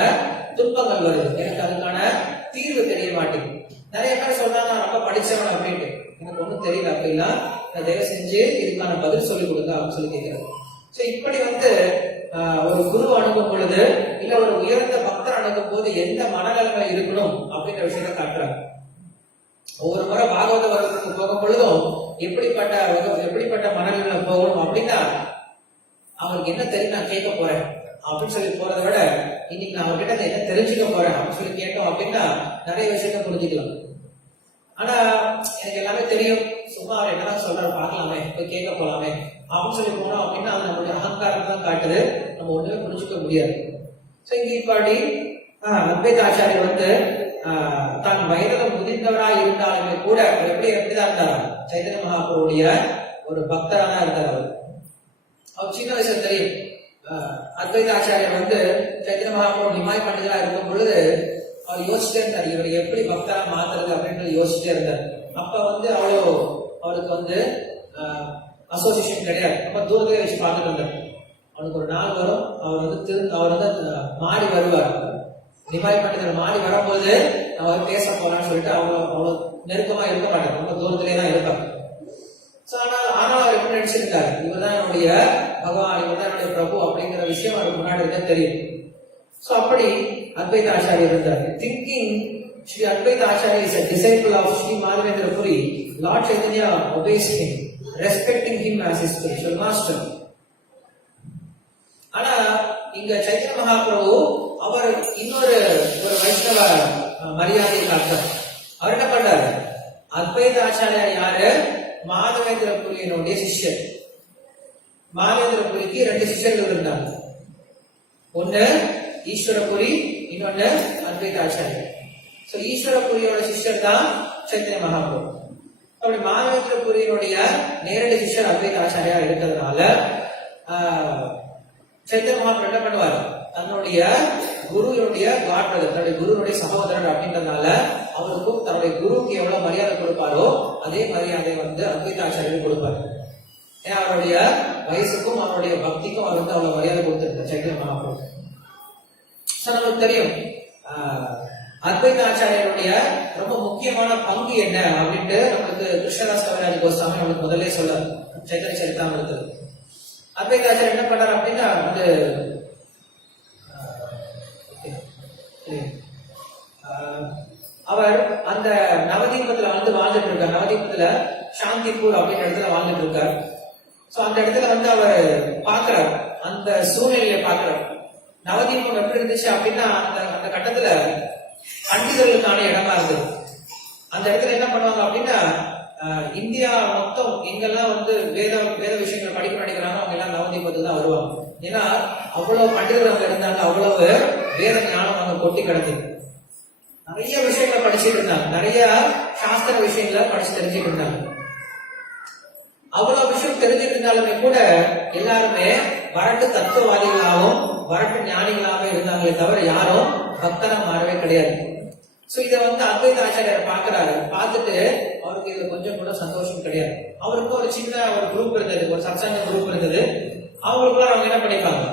துன்பங்கள் வருது, எனக்கு அதுக்கான தீர்வு தெரிய மாட்டேங்குது. நிறைய பேர் சொல்றாங்க நான் ரொம்ப படிச்சவன் அப்படின்ட்டு, எனக்கு ஒண்ணும் தெரியல அப்படின்னா தயவு செஞ்சு இதுக்கான பதில் சொல்லி கொடுங்க அப்படின்னு சொல்லி கேட்கிறாரு. சோ இப்படி வந்து ஒரு குரு அணுகும் பொழுது இல்ல ஒரு உயர்ந்த பக்தர் அணுகும் போது எந்த மனநலங்கள் இருக்கணும் அப்படின்ற விஷயத்த காட்டுறாங்க. ஒவ்வொரு முறை பாகவத வர்க்கத்துக்கு போகும் பொழுதும் எப்படிப்பட்ட மனநிலை போகணும் அப்படின்னா அவருக்கு என்ன தெரியும் நான் கேட்க போறேன் அப்படின்னு சொல்லி போறதை விட இன்னைக்கு நான் அவர்கிட்ட என்ன தெரிஞ்சுக்க போறேன் அப்படின்னு சொல்லி கேட்டோம் அப்படின்னா நிறைய விஷயத்த புரிஞ்சுக்கலாம். ஆனா எனக்கு எல்லாமே தெரியும், சும்மா அவர் என்னதான் சொல்றாரு பார்க்கலாமே, போய் கேட்க போலாமே அப்படின்னு சொல்லி போனோம் அப்படின்னா அது நம்மளுடைய அகங்காரம் தான் காட்டுது, நம்ம ஒண்ணுமே புரிஞ்சுக்க முடியாது. சோ இங்க இப்படி அத்வைத ஆச்சாரியர் வந்து தான் வயதில் முதிர்ந்தவராக இருந்தாலுமே கூட எப்படிதான் இருந்தாரா, சைத்தன்ய மகாபிரபுடைய ஒரு பக்தரா தான் இருந்தார். அவர் சின்ன வயசுல தெரியும். அத்வைத ஆச்சாரியர் வந்து சைத்தன்ய மகாபிரபு நிமாய் பண்டிதரா இருக்கும் பொழுது அவர் யோசிச்சுட்டே இருந்தார், இவர் எப்படி பக்தரா மாத்துறது அப்படின்னு யோசிச்சுட்டே இருந்தார். அப்ப வந்து அவருக்கு வந்து அசோசியேஷன் கிடையாது, ரொம்ப தூரத்திலே வச்சு பார்த்துட்டு இருந்தார். அவனுக்கு ஒரு நாள் வரும், அவர் வந்து மாடி வருவார், நிமாய் பண்டிதர் மாடி வரும்போது அவர் பேச போறான்னு சொல்லிட்டு அவ்வளவு நெருக்கமா இருக்க மாட்டார், ரொம்ப தூரத்திலே தான் இருப்பார். ஆனால் அவர் எப்படி நினைச்சிருக்காரு, இவர்தான் என்னுடைய பகவான், இவர்தான் என்னுடைய பிரபு அப்படிங்கிற விஷயம் அவருக்கு முன்னாடி தான் தெரியும். சோ அப்படி அத்வைத ஆச்சாரியர் இருந்தார். திங்கிங் ஸ்ரீ அத்வைத ஆச்சாரிய is a disciple of Sri Madhavendra Puri, Lord Chaitanya obeys him, respecting him as his spiritual master. ஆனா இங்க சைத்தன்ய மகாபிரபு அவர் இன்னொரு வைஷ்ணவ மரியாதை காட்டார். அவர் என்ன பண்றாரு, அத்வைத ஆச்சாரியார் யாரு, மாதவேந்திர புரியனுடைய சிஷ்யர். மாதவேந்திர புரிக்கு 2 சிஷ்யர்கள் இருந்தாங்க, ஒன்னு ஈஸ்வரபுரி, இன்னொன்னு அத்வைத ஆச்சாரியர். சோ ஈஸ்வரபுரியோட சிஷ்யர் தான் சைத்தன்ய மகாபிரபு. அப்படி மாதவேந்திர புரியனுடைய நேரடி சிஷ்யர் அத்வைத ஆச்சாரியா இருக்கிறதுனால சைத்தன்ய மகாபிரபு என்ன பண்ணுவார், தன்னுடைய குருவினுடைய காட்பதர், தன்னுடைய குருவுடைய சகோதரர் அப்படின்றதுனால அவருக்கும் தன்னுடைய குருவுக்கு எவ்வளவு மரியாதை கொடுப்பாரோ அதே மரியாதை வந்து அத்வைத ஆச்சாரியர் கொடுப்பார். ஏன்னா அவருடைய வயசுக்கும் அவருடைய பக்திக்கும் அவர் வந்து அவ்வளவு மரியாதை கொடுத்திருக்கார் சைத்தன்ய மகாபிரபு. நமக்கு தெரியும் அத்வைத ஆச்சாரியருடைய ரொம்ப முக்கியமான பங்கு என்ன அப்படின்ட்டு நம்மளுக்கு கிருஷ்ணதாஸ் கவிராஜ் கோஸ்வாமி நம்மளுக்கு முதல்ல சொல்றாரு சைத்தன்ய சரிதாமிரத்துல. அத்வைத ஆச்சாரியர் என்ன பண்றாரு அப்படின்னா வந்து அவர் அந்த நவதீபத்துல வந்து வாழ்ந்துட்டு இருக்கார். நவதீபத்துல சாந்திபூர் அப்படின்ற இடத்துல வாழ்ந்துட்டு இருக்கார். சோ அந்த இடத்துல வந்து அவர் பாக்குறார், அந்த சூழ்நிலையை பாக்குறார். நவதீபம் எப்படி இருந்துச்சு அப்படின்னா அந்த கட்டத்துல பண்டிதர்களுக்கான இடமா இருந்தது. அந்த இடத்துல என்ன பண்ணுவாங்க அப்படின்னா இந்தியா மொத்தம் எங்கெல்லாம் வந்து வேத விஷயங்கள் படிக்க நினைக்கிறாங்க அவங்க எல்லாம் நவதீபத்துக்கு தான் வருவாங்க. ஏன்னா அவ்வளவு பண்டிதர்கள் அங்க இருந்தாங்க, அவ்வளவு வேத ஞானம் அங்க கொட்டி கிடந்தது. நிறைய விஷயங்களை படிச்சுட்டு இருந்தாங்க, நிறைய சாஸ்திர விஷயங்களை படிச்சு தெரிஞ்சுட்டு இருந்தாங்க. அவ்வளவு விஷயம் தெரிஞ்சுட்டு இருந்தாலுமே கூட எல்லாருமே வரட்டு தத்துவவாதிகளாகவும் வரட்டு ஞானிகளாக இருந்தாங்களே தவிர யாரும் பக்தரா மாறவே கிடையாது. சோ இதை அத்வைத ஆச்சாரியார் பாக்குறாரு. பார்த்துட்டு அவருக்கு இதுல கொஞ்சம் கூட சந்தோஷம் கிடையாது. அவருக்கு ஒரு சின்ன ஒரு குரூப் இருந்தது, ஒரு சத்சங்க குரூப் இருந்தது. அவங்களுக்குள்ள அவங்க என்ன பண்ணிப்பாங்க,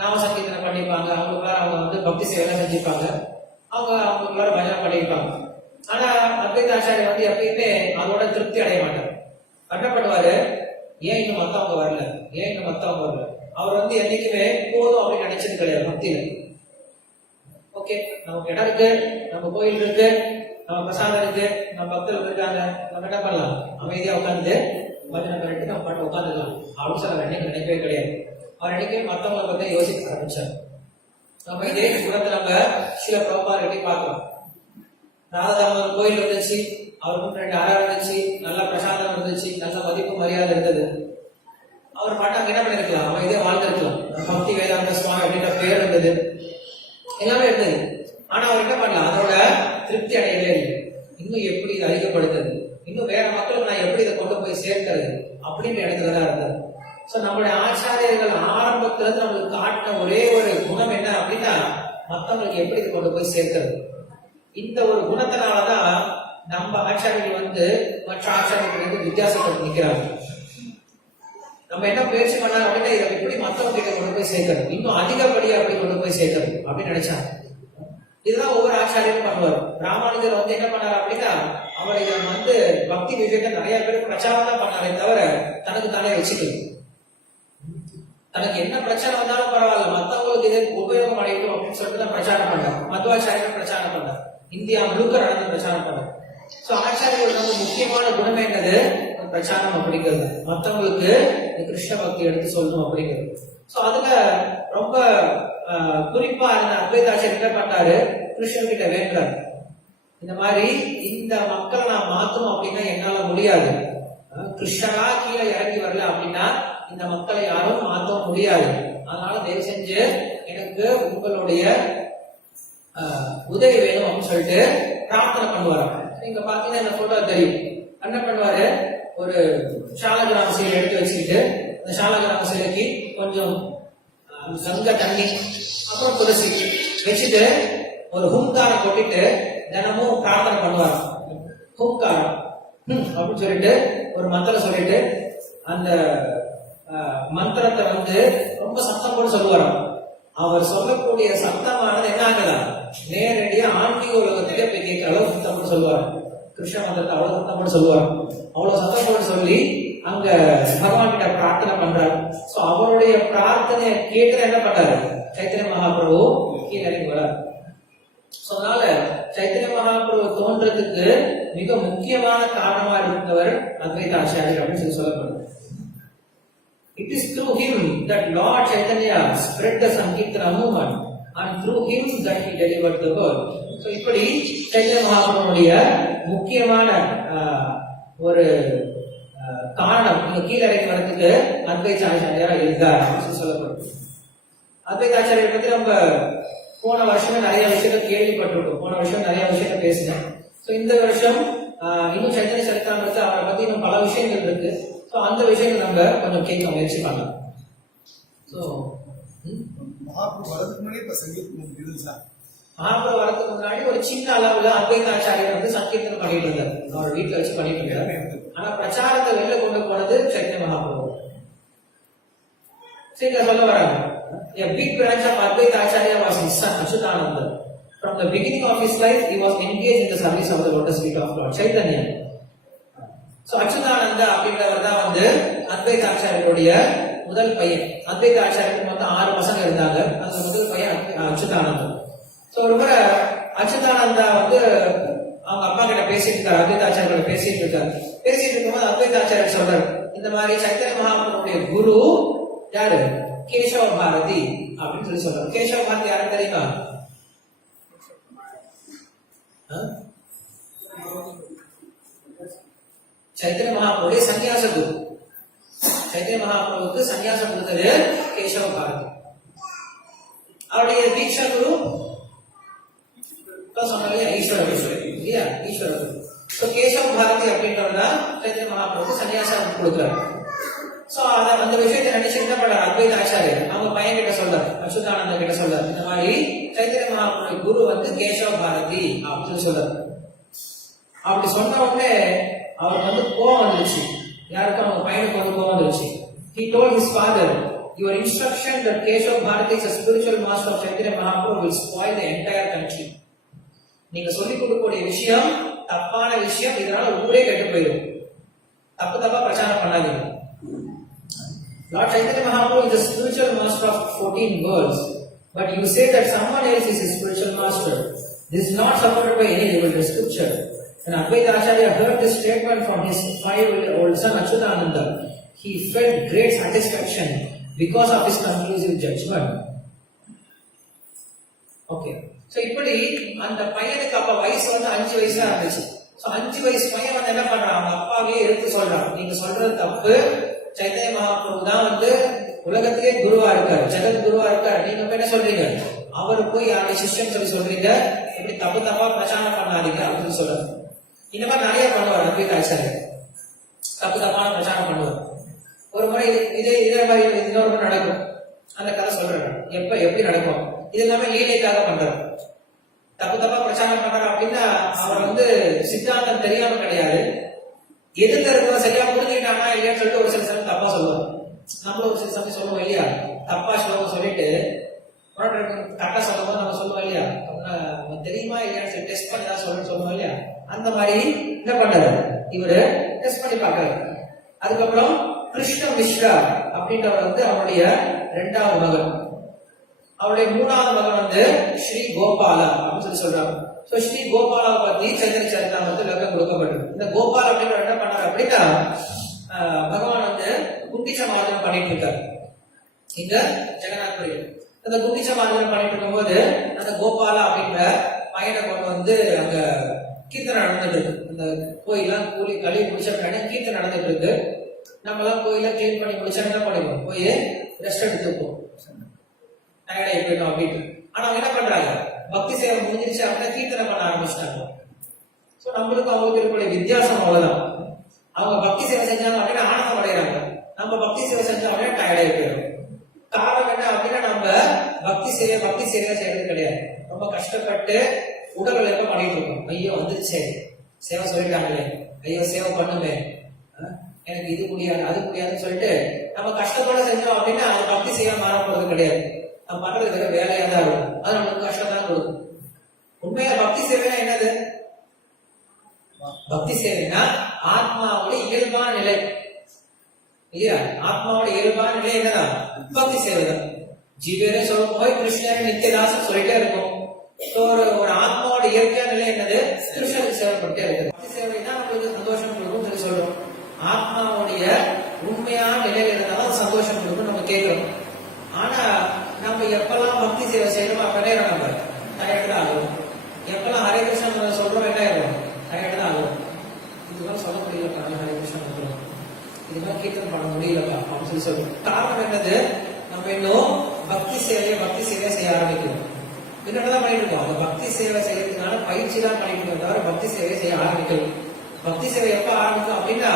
நாம சங்கீர்த்தனை பண்ணிப்பாங்க, அவங்களுக்குள்ள அவங்க பக்தி சேவை செஞ்சுப்பாங்க, அவங்களுக்குள்ள பஜனை பண்ணிப்பாங்க. ஆனா அத்வைத ஆச்சாரியர் எப்பயுமே அதோட திருப்தி அடைய மாட்டார். கட்டப்படுவாரு, ஏன் இன்னும் மத்தவங்க வரல, ஏன் இன்னும் மத்தவங்க வரல. அவர் என்னைக்குமே போதும் அப்படின்னு நினைச்சது கிடையாது பக்தியில. ஓகே, நமக்கு இடம் இருக்கு, நம்ம கோயில் இருக்கு, நம்ம பிரசாதம் இருக்கு, நம்ம பக்தர்கள் இருக்காங்க, நம்ம என்ன பண்ணலாம், அமைதியா உட்காந்து பஜனை பண்ணிட்டு நம்ம பாட்டு உட்காந்துக்கலாம் அப்படின்னு சொல்ல என்னைக்கு நினைக்கவே கிடையாது. அவர் என்னைக்குமே மத்தவங்களை யோசிக்க ஆரம்பிச்சார். நம்ம இதே குணத்தை நம்ம சில பிரபாரத்தை பார்க்கலாம். ராதாதாமர் கோயில் இருந்துச்சு, அவருக்கு 2 அறை இருந்துச்சு, நல்ல பிரசாதம் இருந்துச்சு, நல்ல மதிப்பு மரியாதை இருந்தது. அவர் பாட்டு அங்க என்ன பண்ணிருக்கலாம், அவன் இதே வாழ்ந்திருக்கலாம். பக்தி வேதாந்த சுவாமி அப்படின்ற பேர் இருந்தது, எல்லாமே இருந்தது. ஆனா அவர் என்ன பண்ணலாம், அதோட திருப்தி அடையவே இல்லை. இன்னும் எப்படி இதை அதிகப்படுத்துறது, இன்னும் வேற மக்களுக்கு நான் எப்படி இதை கொண்டு போய் சேர்க்கிறது அப்படின்ற இடத்துலதான் இருந்தார். சோ நம்மளுடைய ஆச்சாரியர்கள் ஆரம்பத்துல இருந்து நம்மளுக்கு காட்டின ஒரே ஒரு குணம் என்ன அப்படின்னா, மத்தவங்களுக்கு எப்படி இதை கொண்டு போய் சேர்க்கிறது. இந்த ஒரு குணத்தினாலதான் நம்ம ஆச்சாரியர்கள் மற்ற ஆச்சாரியர்களுக்கு வித்தியாசப்பட்டு நிற்கிறாங்க. நம்ம என்ன முயற்சி பண்ணாங்க அப்படின்னா, இதை எப்படி மத்தவங்க கிட்ட கொண்டு போய் சேர்க்கிறது, இன்னும் அதிகப்படியா அப்படி கொண்டு போய் சேர்க்கிறது அப்படின்னு நினைச்சாங்க. இதுதான் ஒவ்வொரு ஆச்சாரியரும் பண்ணுவார். ராமானுஜர் என்ன பண்ணாரு அப்படின்னா, அவர் இதை பக்தி விஷயத்தை நிறைய பேருக்கு பிரச்சாரம் தான் பண்ணாரே தவிர தனக்கு தானே வச்சுக்கல. தனக்கு என்ன பிரச்சனை வந்தாலும் பரவாயில்ல, மத்தவங்களுக்கு இது உபயோகம் அடையட்டும் அப்படின்னு சொல்லிட்டு தான் பிரச்சாரம் பண்ணார். மத்வாச்சாரியர் பிரச்சாரம் பண்ணார், இந்தியா முழுக்க நடந்து பிரச்சாரம் பண்ணார். சோ ஆச்சாரியர்கள் முக்கியமான குணமே என்னது, பிரச்சாரம் அப்படிங்கிறது, மற்றவங்களுக்கு கிருஷ்ண பக்தி எடுத்து சொல்லணும் அப்படிங்கிறது. சோ அதுல ரொம்ப குறிப்பா இருந்த அத்வைத ஆச்சாரியர் என்ன பண்ணாரு, கிருஷ்ணன் கிட்ட வேண்டாரு, இந்த மாதிரி இந்த மக்களை நான் மாத்தணும் அப்படின்னா என்னால முடியாது. கிருஷ்ணனா கீழே இறங்கி வரல அப்படின்னா இந்த மக்களை யாரும் மாற்ற முடியாது. அதனால தயவு செஞ்சு எனக்கு உங்களுடைய உதவி வேணும் அப்படின்னு சொல்லிட்டு பிரார்த்தனை பண்ணுவாரு. நீங்க பாத்தீங்கன்னா இந்த போட்டோ தெரியும். என்ன பண்ணுவாரு, ஒரு சாலகிராம சீலை எடுத்து வச்சுக்கிட்டு அந்த சாலகிராம சீலைக்கு கொஞ்சம் கங்கை தண்ணி அப்புறம் துளசி வச்சுட்டு ஒரு ஹூங்காரம் கொட்டிட்டு தினமும் பிரார்த்தனை பண்ணுவார். ஹூங்காரம் அப்படின்னு சொல்லிட்டு ஒரு மந்திரம் சொல்லிட்டு அந்த மந்திரத்தை ரொம்ப சத்தம் போட்டு சொல்லுவாராம். அவர் சொல்லக்கூடிய சத்தமானது என்ன ஆகுதா, நேரடியா ஆன்மீக உலகத்திலே போய் கேட்கிற அளவு சத்தம் போட்டு சொல்லுவார். கிருஷ்ண மந்திரத்தை அவ்வளவு சத்தம் போட்டு சொல்லுவார். அவ்வளவு சத்தம் போட்டு சொல்லி அங்க பகவான் கிட்ட பிரார்த்தனை பண்றாரு. சோ அவருடைய பிரார்த்தனையை கேட்டு என்ன பண்றாரு, சைத்தன்ய மகாபிரபு கீழே வரார். சோ அதனால சைத்தன்ய மகாபிரபு தோன்றதுக்கு மிக முக்கியமான காரணமா இருந்தவர் அத்வைத ஆச்சாரியர் அப்படின்னு சொல்லப்படுது. It is through him that Lord Chaitanya spread the Sankirtana movement and through him that he delivered the word. So இப்படி சைத்தன்ய மகாபிரபுடைய முக்கியமான ஒரு காரணம் இங்க கீழறங்கி வரதுக்கு அத்வைத ஆச்சாரியாரா இருந்தார் அப்படின்னு சொல்லப்படுது. அத்வைத ஆச்சாரியரை பத்தி நம்ம போன வருஷமே நிறைய விஷயத்த கேள்விப்பட்டிருக்கோம், போன வருஷம் நிறைய விஷயத்த பேசினேன். சோ இந்த வருஷம் இன்னும் சைத்தன்ய சரித்திரத்தை அவரை பத்தி இன்னும் பல விஷயங்கள் இருக்கு. சோ அந்த விஷயங்கள் நம்ம கொஞ்சம் கேட்க முயற்சி பண்ணலாம். சோ மகாபிரபு வரதுக்கு முன்னாடி இப்ப சங்கீதம் இருந்துச்சா? மகாபிரபு வரதுக்கு முன்னாடி ஒரு சின்ன அளவுல அத்வைத ஆச்சாரியர் சங்கீர்த்தனம் பண்ணிட்டு இருந்தார், அவர் வீட்டுல வச்சு பண்ணிட்டு இருந்தார். ஆனா பிரச்சாரத்தை வெளில கொண்டு போனது சைத்தன்ய மகாபிரபு. சரி சொல்ல வராங்க, a big branch of Advaita Acharya was his son Achyutananda. From the beginning of his life, he was engaged in the service of the lotus feet of Lord Chaitanya. So Achyutananda அப்படின்றவர் தான் அத்வைத ஆச்சாரியருடைய முதல் பையன். அத்வைத ஆச்சாரியருக்கு மொத்தம் 6 பசங்க இருந்தாங்க. அந்த முதல் பையன் அச்சுதானந்தா. சோ ஒரு முறை அச்சுதானந்தா அவங்க அப்பா கிட்ட பேசிட்டு இருக்காரு, அத்வைத ஆச்சாரியர் பேசிட்டு இருக்காரு. பேசிட்டு இருக்கும்போது அத்வைத ஆச்சாரியர் சொல்றாரு, இந்த மாதிரி சைத்தன்ய மகாபிரபுடைய குரு யாரு, கேசவ பாரதி அப்படின்னு சொல்றாரு. கேசவ பாரதி யாரும் தெரியுமா? சைத்தன்ய மகாபிரபுடைய சன்னியாச குரு. சைத்தன்ய மகாபிரபுக்கு சன்னியாசம் கொடுத்தது கேசவ பாரதி. அவருடைய தீட்சா குரு சொன்னாலே ஈஸ்வர குரு இல்லையா, ஈஸ்வர குரு. கேசவ பாரதி அப்படின்றவங்க சைத்தன்ய மகாபிரபுக்கு சன்னியாசம் கொடுக்குறாரு. சோ அந்த விஷயத்தை நினைச்சு என்ன பண்றாரு அத்வைத ஆச்சாரியர் அவங்க பையன் கிட்ட சொல்றாரு, அச்சுதானந்த கிட்ட சொல்றாரு, இந்த மாதிரி சைத்தன்ய மகாபிரபு குரு வந்து கேசவ பாரதி அப்படின்னு சொல்றாரு. அப்படி சொன்ன உடனே அவருக்கு வந்து கோவம் வந்துருச்சு. யாருக்கும் அவங்க பையனுக்கு வந்து கோவம் வந்துருச்சு. He told his father, your instruction that Keshav Bharati is a spiritual master of Chaitanya Mahaprabhu will spoil the entire country. நீங்க சொல்லிக் கொடுக்கக்கூடிய விஷயம் தப்பான விஷயம், இதனால ஊரே கெட்டு போயிடும். தப்பா பிரச்சாரம் பண்ணாதீங்க. Lord Chaitanya Mahaprabhu is a spiritual master of 14 worlds, but you say that someone else is his spiritual master. This is not supported by any devoted scripture. When Advaita Acharya heard this statement from his 5-year-old son Achyutananda, he felt great satisfaction because of his conclusive judgment. Okay. So இப்படி அந்த பையனுக்கு அப்ப வயசு வந்து 5 வயசா இருந்துச்சு. So 5 வயசு பையன் வந்து என்ன பண்றான், அவங்க அப்பாவே எடுத்து சொல்றான், நீங்க சொல்றது தப்பு. சைத்தன்ய மகாபிரபு தான் வந்து உலகத்திலே குருவா இருக்காரு, ஜெகத் குருவா இருக்காரு. நீங்க என்ன சொல்றீங்க, அவரு போய் யாருடைய சிஷ்யம் சொல்லி சொல்றீங்க, இப்படி தப்பா பிரச்சாரம் பண்ணாதீங்க அப்படின்னு சொல்றாரு. இந்த மாதிரி நிறைய பண்ணுவார் அத்வைத ஆச்சாரியர், தப்பான பிரச்சாரம் பண்ணுவார். ஒரு முறை இதே மாதிரி இன்னொரு முறை நடக்கும். அந்த கதை சொல்றேன், எப்படி நடக்கும். இது எல்லாமே லீலைக்காக பண்றாரு. தப்பா பிரச்சாரம் பண்றாரு அப்படின்னா அவர் வந்து சித்தாந்தம் தெரியாம கிடையாது, எதிர்த்து இருக்கிறத சரியா புரிஞ்சுக்கிட்டாங்க இல்லையான்னு சொல்லிட்டு ஒரு சில சமயம் தப்பா சொல்லுவார். நம்மளும் ஒரு சில சமயம் சொல்லுவோம் இல்லையா, தப்பா ஸ்லோகம் சொல்லிட்டு கரெக்டா சொல்லும் போது நம்ம சொல்லுவோம் இல்லையா, தெரியுமா இல்லையான்னு சொல்லி டெஸ்ட் பண்ணி தான் சொல்லுவோம் இல்லையா. அந்த மாதிரி என்ன பண்றாரு, இவரு டெஸ்ட் பண்ணி பாக்குறாரு. அதுக்கப்புறம் கிருஷ்ண மிஸ்ரா அப்படின்றவர் வந்து அவருடைய 2வது மகன். அவருடைய 3வது மகன் வந்து ஸ்ரீ கோபாலா அப்படின்னு சொல்லி சொல்றாங்க. சோ ஸ்ரீ கோபாலாவை பத்தி சைத்தன்ய சரிதாமிரத்தில் விளக்கம் கொடுக்கப்பட்டிருக்கு. இந்த கோபால் அப்படின்ற என்ன பண்றாரு அப்படின்னா, பகவான் வந்து குண்டிச்ச மார்ஜனம் பண்ணிட்டு இருக்காரு இந்த ஜெகநாத்புரியில். அந்த குண்டிச்ச மார்ஜனம் பண்ணிட்டு இருக்கும்போது அந்த கோபாலா அப்படின்ற பையனை கொண்டு வந்து அங்க கீர்த்தனை நடந்துட்டு இருக்கு. அந்த கோயிலாம் கழுவி முடிச்ச பின்னாடி கீர்த்தனை நடந்துட்டு இருக்கு. நம்ம எல்லாம் கோயில கிளீன் பண்ணி முடிச்சா என்ன பண்ணிடுவோம், போய் ரெஸ்ட் எடுத்துப்போம், டயர்டாகி போயிட்டோம் அப்படின்னு. ஆனா அவங்க என்ன பண்றாங்க, பக்தி சேவை முடிஞ்சிருச்சு அப்படின்னா கீர்த்தனை பண்ண ஆரம்பிச்சிட்டாங்க. சோ நம்மளுக்கு அவங்களுக்கு இருக்கக்கூடிய வித்தியாசம் அவ்வளவுதான். அவங்க பக்தி சேவை செஞ்சாங்க அப்படின்னா ஆனந்தம் அடைகிறாங்க, நம்ம பக்தி சேவை செஞ்சோம் அப்படின்னா டயர்டாகி போயிடும். காரணம் என்ன அப்படின்னா, நம்ம பக்தி சேவையா செய்யறது கிடையாது. ரொம்ப கஷ்டப்பட்டு உடல் உழைப்ப பண்ணிட்டு இருக்கோம். ஐயோ வந்துருச்சே, சேவை சொல்லிட்டாங்களே, ஐயோ சேவை பண்ணுமே, எனக்கு இது முடியாது அது முடியாதுன்னு சொல்லிட்டு நம்ம கஷ்டப்பட செஞ்சோம் அப்படின்னா அது பக்தி சேவை மாற போறது கிடையாது. நம்ம பண்றது வேற வேலையா தான் இருக்கும், அது நமக்கு கஷ்டம் தான் கொடுக்கும். உண்மையா பக்தி சேவைனா என்னது, பக்தி சேவைனா ஆத்மாவோட இயல்பான நிலை இல்லையா. ஆத்மாவோட இயல்பான நிலை என்னதான், பக்தி சேவை தான். ஜீவரே சொல்லும் போய் கிருஷ்ணர் நித்தியதாசன் சொல்லிட்டே இருக்கும். ஒரு ஆத்மாவோட இயற்கையான நிலை என்னது, கிருஷ்ணருக்கு சேவைப்பட்டே இருக்குது. பக்தி சேவை தான் நம்மளுக்கு சந்தோஷம் கொடுக்கும் சொல்லி சொல்றோம். ஆத்மாவுடைய உண்மையான நிலையில இருந்தாலும் சந்தோஷம் கொடுக்கும் நம்ம கேட்கிறோம். ஆனா நம்ம எப்பெல்லாம் பக்தி சேவை செய்யறோம் அப்ப நம்ம டயர்ட் தான் ஆகும். எப்பெல்லாம் ஹரே கிருஷ்ணா சொல்றோம் என்ன ஆகும், டயர்ட் தான் ஆகும். இதுதான் சொல்ல முடியலப்பா, ஹரே கிருஷ்ணா சொல்றோம், இதுதான் கீர்த்தனம் பண்ண முடியலப்பா அப்படின்னு சொல்லி சொல்றோம். காரணம் என்னது, நம்ம இன்னும் பக்தி சேவையை செய்ய ஆரம்பிக்கிறோம். என்னதான் பண்ணிட்டு இருக்கோம், அந்த பக்தி சேவை செய்யறதுனால பயிற்சி தான் பண்ணிட்டு இருக்கோம், தவிர பக்தி சேவையை செய்ய ஆரம்பிக்கணும். பக்தி சேவை எப்ப ஆரம்பிக்கும் அப்படின்னா,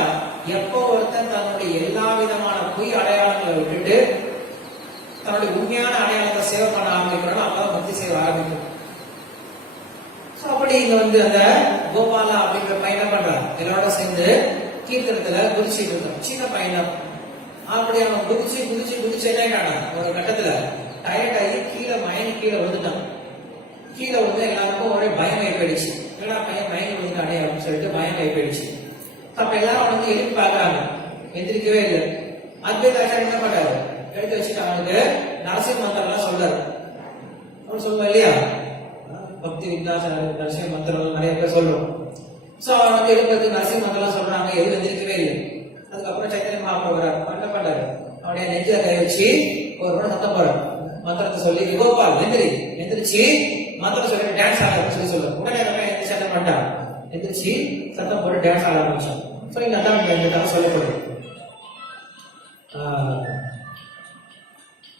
எப்போ ஒருத்தன் தன்னுடைய எல்லா விதமான பொய் அடையாளங்களை விட்டுட்டு தன்னுடைய உண்மையான அடையாளத்தை சேவை பண்ண ஆரம்பிக்கிறோம், அப்பதான் பக்தி சேவை ஆரம்பிக்கும். அப்படி இங்க வந்து அந்த கோபாலா அப்படிங்கிற பையனை பண்றான், எல்லாரோட சேர்ந்து கீர்த்தனத்துல குதிச்சுட்டு இருக்கான். சின்ன பையனா அப்படி அவன் குதிச்சு என்ன ஒரு கட்டத்துல டயர்ட் ஆகி கீழே விழுந்துட்டான். கீழே விழுந்து எல்லாருக்கும் ஒரே பயம் ஏற்படுச்சு. எல்லா பையன் மயங்கி விழுந்தானே அப்படின்னு சொல்லிட்டு பயம் ஏற்படுச்சு. அப்ப எல்லாரும் அவனுக்கு எழுப்பி பார்க்கறாங்க, எந்திரிக்கவே இல்லை. அத்வைத ஆச்சாரியர் என்ன பண்றாரு, எடுத்து வச்சுட்டு அவனுக்கு நரசிம்ம மந்திரம் எல்லாம் சொல்றாரு. அவன் சொல்லுவா இல்லையா, பக்தி வித்யாசார நரசிம்ம மந்திரம் நிறைய பேர் சொல்றோம். சோ அவன் வந்து எழுப்புறது நரசிம்ம மந்திரம் எல்லாம் சொல்றாங்க, எதுவும் எந்திரிக்கவே இல்லை. அதுக்கப்புறம் சைத்தன்ய மகாபிரபு வர்றாரு, என்ன பண்றாரு, அவனுடைய நெஞ்சில கை வச்சு ஒரு முறை சத்தம் போறாரு, மந்திரத்தை சொல்லி கோபால் எந்திரிச்சு மந்திரம் சொல்லிட்டு டான்ஸ் ஆட சொல்லி சொல்றாரு. உடனே எந்திரிச்சு என்ன பண்ணிட்டான், எந்திரிச்சு சத்தம் போட்டு டான்ஸ் ஆட ஆரம்பிச்சான். சோ இங்க அதான் சொல்லப்படுது.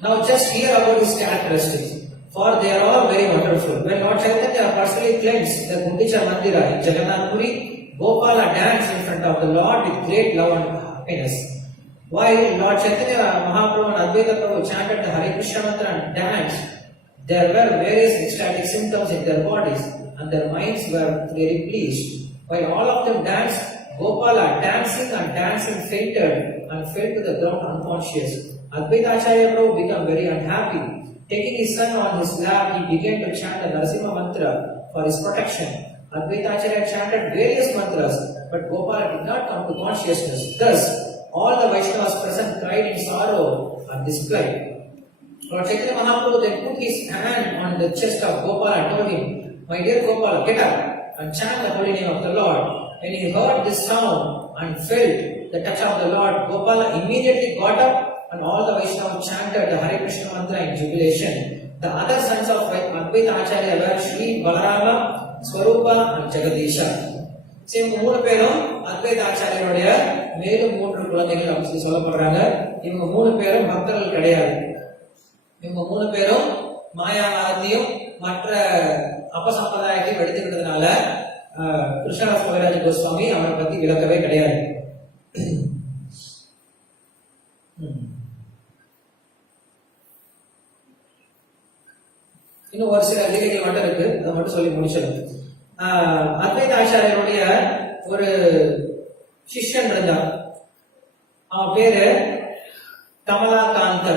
Now just hear about his characteristics, for they are all very wonderful. When Lord Chaitanya personally cleansed the Gundicha Mandira in Jagannath Puri, Gopala danced in front of the Lord with great love and happiness. While Lord Chaitanya Mahaprabhu and Advaita Prabhu chanted the Hare Krishna mantra and danced, There were various ecstatic symptoms in their bodies, and their minds were very pleased. While all of them danced, Gopala, dancing and dancing, fainted and fell to the ground unconscious. Advaita Acharya Prabhu became very unhappy. Taking his son on his lap, he began to chant the Narasimha mantra for his protection. Advaita Acharya chanted various mantras, but Gopala did not come to consciousness. Thus, all the Vaishnavas present cried in sorrow at this plight. Lord Chaitanya Mahaprabhu then put his hand on the chest of Gopala and told him, "My dear Gopala, get up and chant the holy name of the Lord." When he heard this sound and felt the touch of the Lord, Gopala immediately got up and all the Vaishnavas chanted the Hare Krishna mantra in jubilation. The other sons of Advaita Acharya were Sri Balarama, Swarupa and Jagadisha. இவங்க 3 பேரும் அத்வைத ஆச்சாரியருடைய மேலும் 3 குழந்தைகள் அப்படின்னு சொல்லப்படுறாங்க. இவங்க 3 பேரும் பக்தர்கள் கிடையாது. இவங்க 3 பேரும் மாயாவாதத்தையும் மற்ற அபசம்பிரதாயத்தையும் எடுத்துக்கிட்டதுனால கிருஷ்ணதாஸ் கவிராஜ கோஸ்வாமி அவரை பத்தி விளக்கவே கிடையாது. இன்னும் ஒரு சில லீலைகள் மட்டும் இருக்கு, அதை மட்டும் சொல்லி முடிச்சிடும். அத்வைத ஆச்சாரியருடைய ஒரு சிஷ்யன் இருந்தான். அவன் பேரு கமலாகாந்த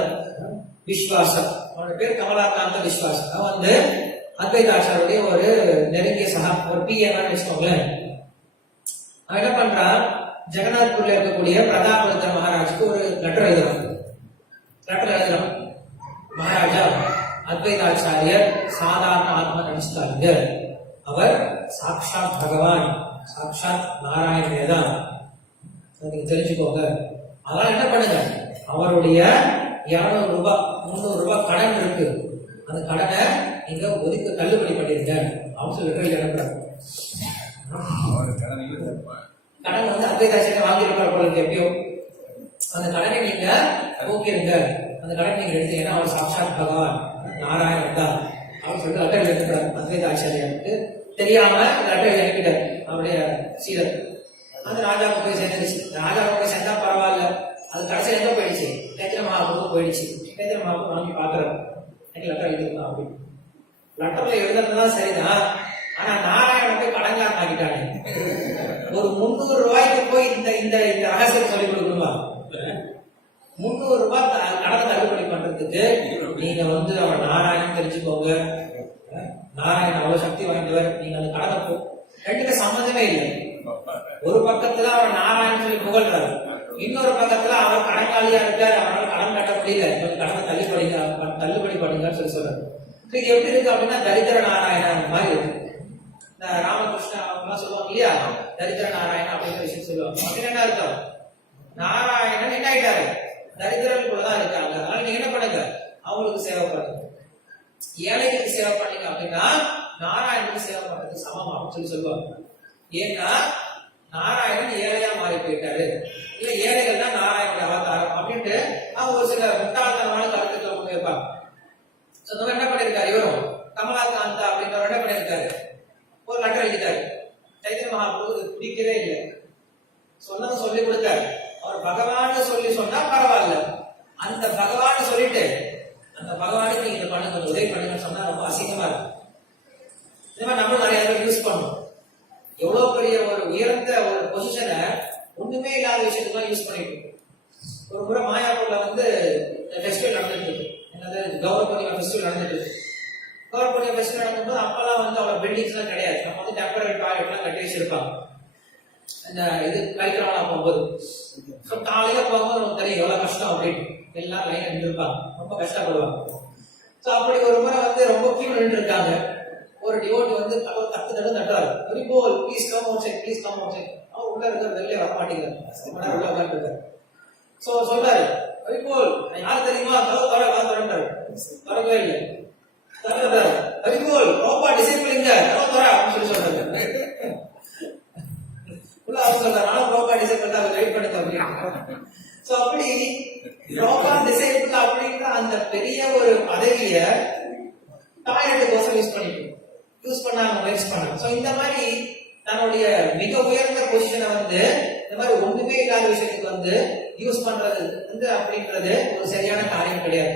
விஸ்வாசம். அவனோட பேர் கமலாகாந்த விஸ்வாசம். அவன் வந்து அத்வைத ஆச்சாரியருடைய ஒரு நெருங்கிய சகா, ஒரு பிஎன்னு வச்சுக்கோங்களேன். அவன் என்ன பண்றான், ஜெகநாத்பூர்ல இருக்கக்கூடிய பிரதாபருத்ர மகாராஜுக்கு ஒரு லெட்டர் எழுதுறான். மகாராஜா, அத்வைத ஆச்சாரியர் சாதாரண ஆத்ம நமஸ்காரிங்க, அவர் சாக்ஷாத் பகவான், சாக்ஷாத் நாராயணனே தான், நீங்க தெரிஞ்சுக்கோங்க. அதனால என்ன பண்ணுங்க, அவருடைய 200 ரூபாய் 300 ரூபாய் கடன் இருக்கு, அந்த கடனை நீங்க ஒதுக்க தள்ளுபடி பண்ணிருங்க அப்படின்னு சொல்லி லெட்டர் அனுப்புறாங்க. கடன் வந்து அத்வைத ஆச்சாரியர் வாங்கியிருப்பார் போல எப்பயோ, அந்த கடனை நீங்க போக்கிருங்க, அந்த கடனை நீங்க எடுத்தீங்கன்னா அவர் சாக்ஷாத் பகவான் நாராயணன் தான் அப்படின்னு சொல்லிட்டு லெட்டர் எழுதுறாரு. அத்வைத ஆச்சாரியருக்கு தெரியாம லெட்டர் அனுப்பிட்டார் அவருடைய சீடர். அந்த ராஜாவுக்கு போய் சேர்ந்துருச்சு. ராஜாவுக்கு போய் சேர்ந்தா பரவாயில்ல, அது கடைசியில் எங்க போயிடுச்சு, சைத்திர மகாபுருக்கு போயிடுச்சு. சைத்திர மகாபுரம் வாங்கி பாக்குறாரு, லெட்டர் எழுதிருக்கலாம் அப்படின்னு. லெட்டர்ல எழுதுறதுதான் சரிதான், ஆனா நாராயண போய் கடன்காரன் ஆகிட்டாங்க. ஒரு 300 ரூபாய்க்கு போய் இந்த இந்த ரகசியம் சொல்லிக் கொடுக்கணுமா? 300 ரூபாய் கடனை தள்ளுபடி பண்றதுக்கு நீங்க வந்து அவர் நாராயணன் தெரிஞ்சுக்கோங்க, நாராயணன் அவ்வளவு சக்தி வாய்ந்தவர், நீங்க அந்த கடனை போ. ரெண்டுக்கு சம்மந்தமே இல்லை. ஒரு பக்கத்துல அவர் நாராயணன் சொல்லி புகழ்றாரு, இன்னொரு பக்கத்துல அவர் கடன்காலியா இருக்காரு, அவரால் கடன் கட்ட முடியல, கடனை தள்ளுபடி பண்ணுங்கன்னு சொல்லி சொல்றாரு. இது எப்படி இருக்கு அப்படின்னா தரித்திர நாராயணன் மாதிரி இருக்கு. இந்த ராமகிருஷ்ணா அவங்க சொல்லுவாங்க இல்லையா, தரித்திர நாராயணன் அப்படிங்கிற விஷயம் சொல்லுவாங்க. அப்படின்னு என்ன அர்த்தம், நாராயணன் என்ன ஆயிட்டாரு, தரித்திரங்களுக்குள்ளதான் இருக்காங்க. அதனால நீங்க என்ன பண்ணுங்க, அவங்களுக்கு சேவை பண்ணுங்க. ஏழைகளுக்கு சேவை பண்ணீங்க அப்படின்னா நாராயணனுக்கு சேவை பண்றதுக்கு சமம் அப்படின்னு சொல்லி சொல்லுவாங்க. ஏன்னா நாராயணன் ஏழையா மாறி போயிட்டாரு, இல்ல ஏழைகள் தான் நாராயணன் அவதாரம் அப்படின்ட்டு அவங்க ஒரு சில முட்டாள்தனமான கருத்துக்களை கொண்டு வைப்பாங்க. என்ன பண்ணிருக்காரு இவரும், கமலாகாந்தா அப்படின்றவர் என்ன பண்ணிருக்காரு, ஒரு லெட்டர் எழுதிட்டாரு. சைத்திர மகாபிரபு பிடிக்கவே இல்லை, சொன்னதை சொல்லி கொடுத்தாரு. அவர் பகவான் சொல்லி சொன்னா பரவாயில்ல, அந்த பகவான் சொல்லிட்டு அந்த பகவானுக்கு நீங்க பண்ணுங்க, உதவி பண்ணுங்க சொன்னா ரொம்ப அசிங்கமா இருக்கு. இந்த மாதிரி நம்ம நிறைய பேர் யூஸ் பண்ணுவோம். எவ்வளவு பெரிய ஒரு உயர்ந்த ஒரு பொசிஷனை ஒண்ணுமே இல்லாத விஷயத்துக்கு யூஸ் பண்ணிட்டு. ஒரு முறை மாயாப்பூர்ல வந்து ஃபெஸ்டிவல் நடந்துட்டு இருக்கு, என்னது கௌரவ ஃபெஸ்டிவல் நடந்துட்டு இருக்கு. கௌரவ ஃபெஸ்டிவல் நடக்கும்போது அப்பெல்லாம் வந்து அவ்வளவு பில்டிங்ஸ் எல்லாம் கிடையாது, நம்ம வந்து டெம்பரரி டாய்லெட் எல்லாம் கட்டி வச்சிருப்பாங்க. அந்த இது கழிக்கிறவங்களா போகும்போது காலையில போகும்போது நமக்கு தெரியும் எவ்வளவு கஷ்டம் அப்படின்னு, எல்லாம் லைன் நின்றுருப்பாங்க, ரொம்ப கஷ்டப்படுவாங்க. சோ அப்படி ஒரு முறை வந்து ரொம்ப கியூ நின்று இருக்காங்க. ஒரு டிவோட்டி வந்து தட்டு தட்டுறாரு, வெரிபோல் please come outside, please come outside. அவர் உள்ள இருக்கிற வெளியே வர மாட்டேங்கிறாரு, உள்ள உட்காந்துருக்காரு. சோ சொல்றாரு, வெரிபோல் யாரு தெரியுமா, வரவே இல்லை. வெரிபோல் ரோபா டிசைபிளிங்க அப்படின்னு சொல்லி சொல்றாரு. உள்ள அவர் சொல்றாரு, ஆனா ரோபா டிசைபிள் தான் வெயிட் பண்ணுங்க அப்படின்னு. சோ அப்படி ரோபா டிசைபிள் அப்படின்ற அந்த பெரிய ஒரு பதவிய டாய்லெட்டுக்கோசம் யூஸ் பண்ணாங்க, வேஸ்ட் பண்ணாங்க. சோ இந்த மாதிரி தன்னுடைய மிக உயர்ந்த பொசிஷனை வந்து இந்த மாதிரி ஒண்ணுமே இல்லாத விஷயத்துக்கு வந்து யூஸ் பண்றது வந்து அப்படின்றது ஒரு சரியான காரியம் கிடையாது.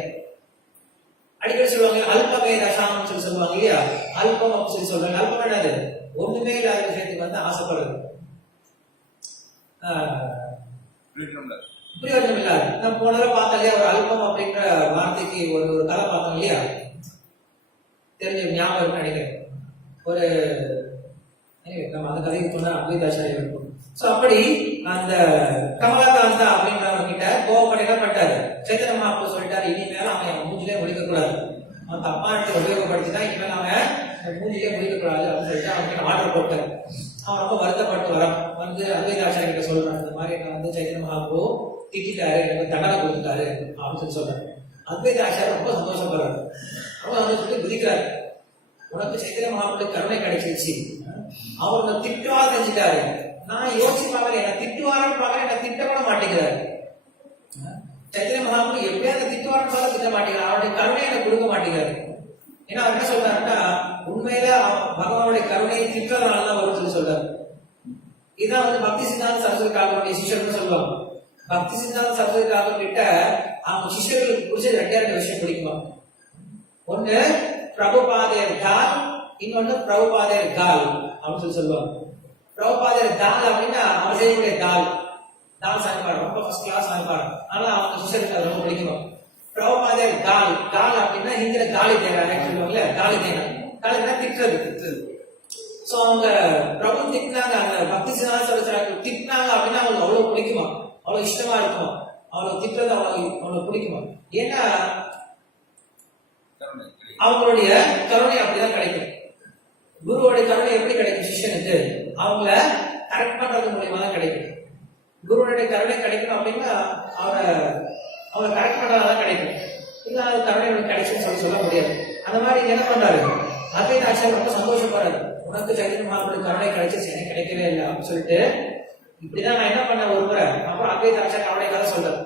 அடிக்கடி சொல்லுவாங்க அல்பமே ரசாமம் சொல்லி சொல்லுவாங்க இல்லையா, அல்பம் அப்படின்னு சொல்லி சொல்றாங்க. அல்பம் என்னது? ஒண்ணுமே இல்லாத விஷயத்துக்கு வந்து ஆசைப்படுறது, பிரயோஜனம் இல்லாது. நான் போன தடவை பார்த்தோம் இல்லையா, ஒரு அல்பம் அப்படின்ற வார்த்தைக்கு ஒரு கதை பார்த்தோம் இல்லையா, தெரிஞ்ச ஞாபகம் இருக்குன்னு நினைக்கிறேன். ஒரு நம்ம அந்த கதைக்கு சொன்னா அத்வைதாச்சாரியம் இருக்கும். சோ அப்படி அந்த கமலாகாந்தா அப்படின்றவங்க கிட்ட கோபப்பட என்ன பண்ணிட்டாரு, சைத்தன்ய மகாபிரபு சொல்லிட்டாரு, இனிமேல அவன் மூஞ்சிலே முடிக்க கூடாது, அவன் தப்பான உபயோகப்படுத்தினா இனிமேல் அவன் மூஞ்சிலே முடிக்க கூடாது அப்படின்னு சொல்லிட்டு அவங்க ஆர்டர் போட்டாரு. அவன் ரொம்ப வருத்தப்பட்டு வரான். வந்து அத்வைதாச்சாரிய கிட்ட சொல்றான், இந்த மாதிரி என்ன வந்து சைத்தன்ய மகாபிரபு திட்டாரு, எனக்கு தண்டனை கொடுத்துட்டாரு அப்படின்னு சொல்லி சொல்றாரு. அத்வைதாச்சாரியர் ரொம்ப சந்தோஷப்படுறாரு. ரொம்ப சந்தோஷப்பட்டு குதிக்கிறாரு, உனக்கு சைத்தன்ய மகாபிரபு கருணை கிடைச்சிருச்சு, அவர் உன்னை திட்டுவா செஞ்சுட்டாரு. நான் யோசிச்சு பார்க்கல, என்ன திட்டுவாரன்னு பார்க்கல, என்ன திட்ட கூட மாட்டேங்கிறாரு. சைத்தன்ய மகாபிரபு எப்படியாவது திட்டுவாரன்னு பார்க்க திட்ட மாட்டேங்கிறார், அவருடைய கருணை எனக்கு கொடுக்க மாட்டேங்கிறாரு. ஏன்னா அவர் என்ன சொல்றாருன்னா, உண்மையில பகவானுடைய கருணையை திட்டறதுனாலதான் வரும்னு சொல்லி சொல்றாரு. இதான் வந்து பக்தி சித்தாந்த சரஸ்வதி காலனுடைய சிஷ்யர்கள் சொல்லுவாங்க. பக்தி சித்தாந்த சரஸ்வதி காலம் கிட்ட அவங்க சிஷ்யர்களுக்கு பிடிச்சது ரெண்டு விஷயம் பிடிக்குமா. ஒண்ணு பிரபுபாதர் தால், இன்னொன்னு பிரபுபாதர் தால் அப்படின்னு சொல்லி சொல்லுவாங்க. பிரபுபாதர் தால் அப்படின்னா அவர் செய்யக்கூடிய தால் சமைப்பாரு, ரொம்ப ஃபர்ஸ்ட் கிளாஸ் சமைப்பாரு. ஆனா அவங்க சிஷ்யர்களுக்கு ரொம்ப பிடிக்குமா. பிரபுபாதர் தால் அப்படின்னா ஹிந்தியில தாலி தேனா சொல்லுவாங்கல்ல, தாலி தேனா திட்டுறது. சோ அவங்க பிரபு திட்டினாங்க, அந்த பக்தி சித்தாந்த சரஸ்வதி திட்டினாங்க அப்படின்னா அவங்களுக்கு அவ்வளவு பிடிக்குமா, அவ்வளவு இஷ்டமா இருக்குமா, அவ்வளவு திட்டுறது அவ்வளவு பிடிக்குமா. ஏன்னா அவங்களுடைய கருணை அப்படிதான் கிடைக்கும். குருவோடைய கருணை எப்படி கிடைக்கும் சிஷ்யனுக்கு, அவங்கள கரெக்ட் பண்றது மூலியமா தான் கிடைக்கும். குருவோடைய கருணை கிடைக்கணும் அப்படின்னா அவரை கரெக்ட் பண்றதான் கிடைக்கும். இல்ல அது கருணை கிடைச்சுன்னு சொல்ல முடியாது. அந்த மாதிரி என்ன பண்றாரு அத்வைதாச்சாரியர், ரொம்ப சந்தோஷப்படுறாரு, உனக்கு சைத்தன்ய மகாபிரபு கருணை கிடைச்சிச்சு, எனக்கு கிடைக்கவே இல்லை அப்படின்னு சொல்லிட்டு. இப்படிதான் நான் என்ன பண்ண ஒரு முறை. அப்புறம் அத்வைதாச்சாரியர் அவருடைய கதை சொல்றாரு.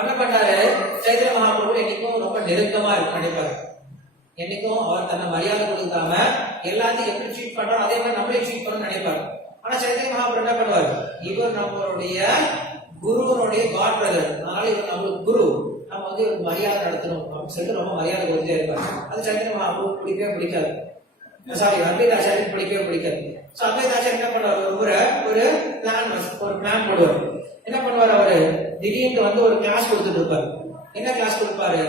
என்ன பண்ணாரு, சைத்தன்ய மகாபிரபு என்னைக்கும் ரொம்ப நெருக்கமா இருக்கு நினைப்பாரு. என்னைக்கும் அவர் தன்னை மரியாதை கொடுக்காம எல்லாத்தையும் எப்படி ட்ரீட் பண்றாரோ அதே மாதிரி நம்மளே ட்ரீட் பண்ணணும்னு நினைப்பாரு. ஆனா சைத்தன்ய மகாபிரபு என்ன பண்ணுவாரு, இவர் நம்மளுடைய குருவனுடைய காட் பிரதர், அதனால இவர் நம்மளுக்கு குரு, நம்ம வந்து இவருக்கு மரியாதை நடத்தணும் அப்படின்னு சொல்லிட்டு ரொம்ப மரியாதை கொடுத்தே இருப்பாரு. அது சைத்தன்ய மகாபிரபு பிடிக்கவே பிடிக்காது, சாரி அத்வைதாச்சாரியருக்கு பிடிக்கவே பிடிக்காது. சோ அத்வைதாச்சாரியர் என்ன பண்ணுவார், ஒரு பிளான் போடுவார். என்ன பண்ணுவார், அவரு திடீர்னு வந்து ஒரு கிளாஸ் கொடுத்துட்டு இருப்பாரு. என்ன கிளாஸ் கொடுப்பாரு,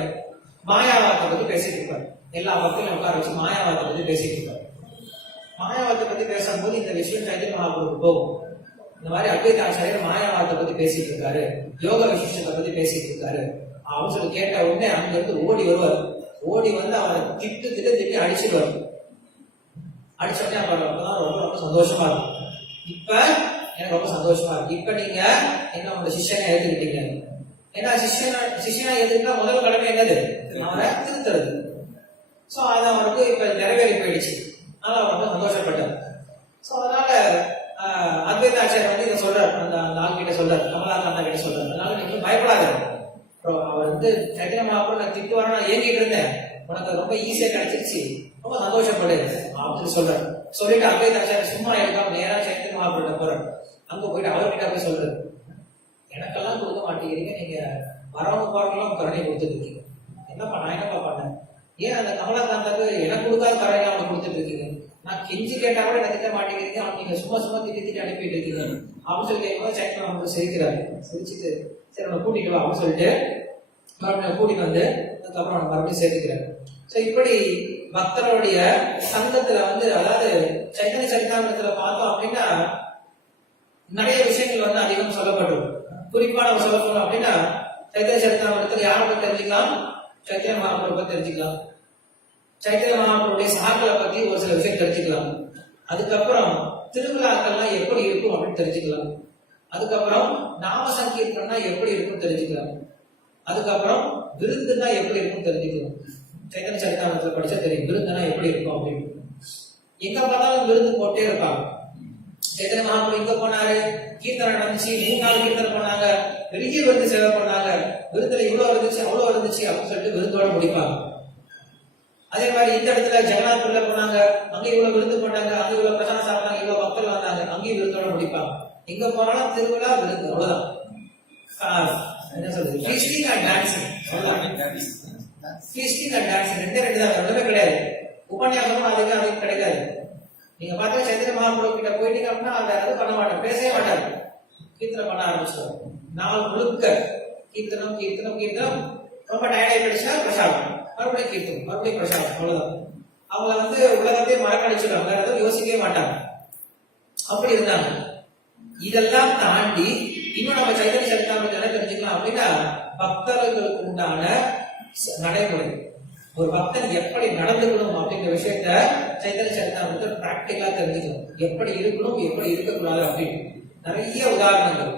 மாயாவாதத்தை பத்தி பேசிட்டு இருப்பாரு. எல்லா பக்தர்களும் உட்கார வச்சு மாயாவாதத்தை பத்தி பேசிட்டு இருப்பாரு. மாயாவாதத்தை பத்தி பேசும்போது இந்த விஷயம் சைத்தன்ய மகாபிரபு போகும். இந்த மாதிரி அத்வைதாச்சாரியர் மாயாவாதத்தை பத்தி பேசிட்டு இருக்காரு, யோக விசிஷ்டத்தை பத்தி பேசிட்டு இருக்காரு அப்படின்னு சொல்லி கேட்ட உடனே அங்க இருந்து ஓடி வருவார். ஓடி வந்து அவரை திட்டி அடிச்சுடுவார். அடிச்சோடனே அப்பதான் ரொம்ப சந்தோஷமா இருக்கும். இப்ப எனக்கு ரொம்ப சந்தோஷமா இருக்கு, இப்ப நீங்க என்ன உங்க சிஷ்யனை ஏத்துக்கிட்டீங்க. ஏன்னா சிஷ்யனா ஏத்துக்கிட்டா முதல் கடமை என்னது, அவரை திருத்துறது. சோ அது அவருக்கு இப்ப நிறைவேறி போயிடுச்சு. அதனால அவர் ரொம்ப சந்தோஷப்பட்டார். சோ அதனால அத்வைதாச்சாரியர் வந்து இதை சொல்றாரு, அந்த ஆள் கிட்ட சொல்றாரு, கமலாகாந்தா கிட்ட சொல்றாரு, அதனால நீங்க பயப்படாத, அவர் வந்து சைத்தன்ய மகாபிரபு நான் திட்டுவார நான் ஏங்கிட்டு இருந்தேன், உனக்கு ரொம்ப ஈஸியா கிடைச்சிருச்சு, ரொம்ப சந்தோஷப்படு அப்படின்னு சொல்றாரு. சொல்லிட்டு அத்வைதாச்சாரியர் சும்மா இருக்காம நேரா சைத்தன்ய மகாபிரபு போறாரு. அங்க போயிட்டு அவர்கிட்ட போய் சொல்றாரு, எனக்கெல்லாம் கொடுக்க மாட்டேங்கிறீங்க, நீங்க வரவங்க போறவங்களும் கருணை கொடுத்துட்டு இருக்கீங்க, என்னப்பா நான் என்னப்பா பண்ணேன், ஏன் அந்த கமலாகாந்தாக்கு எனக்கு கொடுக்காத கருணை அவங்க கொடுத்துட்டு இருக்கீங்க, நான் கெஞ்சி கேட்டா கூட என்ன திட்ட மாட்டேங்கிறீங்க, அவங்க நீங்க சும்மா திட்டி அனுப்பிட்டு இருக்கீங்க அப்படின்னு சொல்லி கேட்கும்போது சைத்தன்ய மகாபிரபு சிரிக்கிறாரு. சிரிச்சுட்டு சரி நம்ம கூட்டிட்டு வா அப்படின்னு சொல்லிட்டு மறுபடியும் கூட்டிட்டு வந்து அதுக்கப்புறம் நம்ம மறுபடியும் சேர்த்துக்கிறாரு. சோ இப்படி பக்தருடைய சங்கத்துல வந்து, அதாவது சைத்தன்ய சரிதாமிரத்துல பார்த்தோம் அப்படின்னா நிறைய விஷயங்கள் வந்து அதிகம் சொல்லப்படும். குறிப்பா நம்ம சொல்ல போனோம் அப்படின்னா சைத்தன்ய சரிதாமிரத்துல யாரை பத்தி தெரிஞ்சுக்கலாம், சைத்தன்ய மகாபிரபு பத்தி தெரிஞ்சுக்கலாம், சைத்தன்ய மகாபிரபுடைய சாக்களை பத்தி ஒரு சில விஷயம் தெரிஞ்சுக்கலாம், அதுக்கப்புறம் திருவிழாக்கள்லாம் எப்படி இருக்கும் அப்படின்னு தெரிஞ்சுக்கலாம், அதுக்கப்புறம் நாம சங்கீர்த்தனா எப்படி இருக்கும் தெரிஞ்சுக்கலாம், அதுக்கப்புறம் விருந்துனா எப்படி இருக்கும் தெரிஞ்சுக்கலாம். சைத்தன்ய சரிதாமிரத்துல படிச்சா தெரியும் விருந்துனா எப்படி இருக்கும் அப்படின்னு. எங்க பார்த்தாலும் விருந்து போட்டே இருப்பாங்க. சைத்தன்ய மகாபிரபு எங்க போனாரு, கீர்த்தனை நடந்துச்சு, 3 நாள் கீர்த்தனை பண்ணாங்க, பெரிய விருந்து சேவை பண்ணாங்க, விருந்துல இவ்வளவு இருந்துச்சு அவ்வளவு இருந்துச்சு அப்படின்னு சொல்லிட்டு விருந்தோட முடிப்பாங்க. அதே மாதிரி இந்த இடத்துல ஜெகநாத்புரில போனாங்க, அங்க இவ்வளவு விருந்து பண்ணாங்க, அங்க இவ்வளவு பிரசாதம் சாப்பிட்டாங்க, இவ்வளவு பக்தர்கள் வந்தாங்க, அங்கேயும் விருந்தோட முடிப்பாங்க. எங்க போனாலும் திருவிழா விருந்து, அவ்வளவுதான். என்ன சொல்றது, feasting and dancing. Feasting and dance ரெண்டு தான், ஒண்ணுமே கிடையாது. உபன்யாசமும் அதுக்கு கிடைக்காது. நீங்க பார்த்தா சைத்தன்ய மகாபிரபு கிட்ட போயிட்டீங்க அப்படின்னா அந்த அது பண்ண மாட்டாங்க, பேசவே மாட்டாங்க, கீர்த்தனை பண்ண ஆரம்பிச்சிடும். நாள் முழுக்க கீர்த்தனம் கீர்த்தனம் கீர்த்தனம். ரொம்ப டயர்ட் ஆயிடுச்சுன்னா பிரசாதம், மறுபடியும் கீர்த்தனம், மறுபடியும் பிரசாதம், அவ்வளவுதான். அவங்கள வந்து உலகத்தையே மறக்கடிச்சிடுவாங்க, வேற எதுவும் யோசிக்கவே மாட்டாங்க. அப்படி இருந்தாங்க. இதெல்லாம் தாண்டி இன்னும் நம்ம சைத்தன்ய சரிதாமிரத்தை என்ன தெரிஞ்சுக்கலாம் அப்படின்னா, பக்தர்களுக்கு உண்டான நடைமுறை, ஒரு பக்தன் எப்படி நடந்துக்கணும் அப்படிங்கிற விஷயத்த சைத்தன்ய சரிதாமிரத்தை பிராக்டிகலா தெரிஞ்சுக்கணும். எப்படி இருக்கணும், எப்படி இருக்கக்கூடாது அப்படின்னு நிறைய உதாரணங்கள்.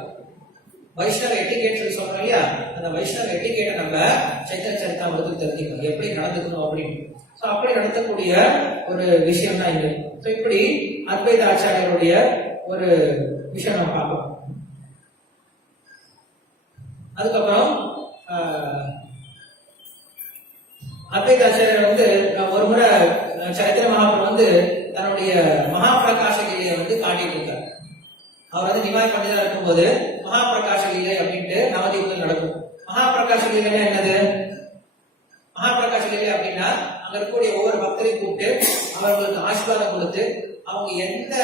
வைஷ்ணவ எட்டிகேட் சொல்றோம் இல்லையா, அந்த வைஷ்ணவ எட்டிகேட்டை நம்ம சைத்தன்ய சரிதாமிரத்தில் தெரிஞ்சுக்கணும், எப்படி நடந்துக்கணும் அப்படின்னு. அப்படி நடத்தக்கூடிய ஒரு விஷயம் தான் இது. இப்படி அத்வைத ஆச்சாரியருடைய ஒரு விஷயம் நம்ம பார்ப்போம். அதுக்கப்புறம் அத்வைத ஆச்சாரியர் வந்து ஒரு முறை சைத்தன்ய மகாபிரபு வந்து தன்னுடைய மகாபிரகாச லீலையை வந்து காட்டிட்டு இருக்கார். அவர் வந்து நிவாய் பண்டிதா இருக்கும்போது மகாபிரகாச லீலை அப்படின்ட்டு நவதீபத்தில் நடக்கும். மகாபிரகாச லீலைன்னா என்னது? மகாபிரகாச லீலை அப்படின்னா அங்க இருக்கக்கூடிய ஒவ்வொரு பக்தரையும் கூப்பிட்டு அவர்களுக்கு ஆசீர்வாதம் கொடுத்து அவங்க எந்த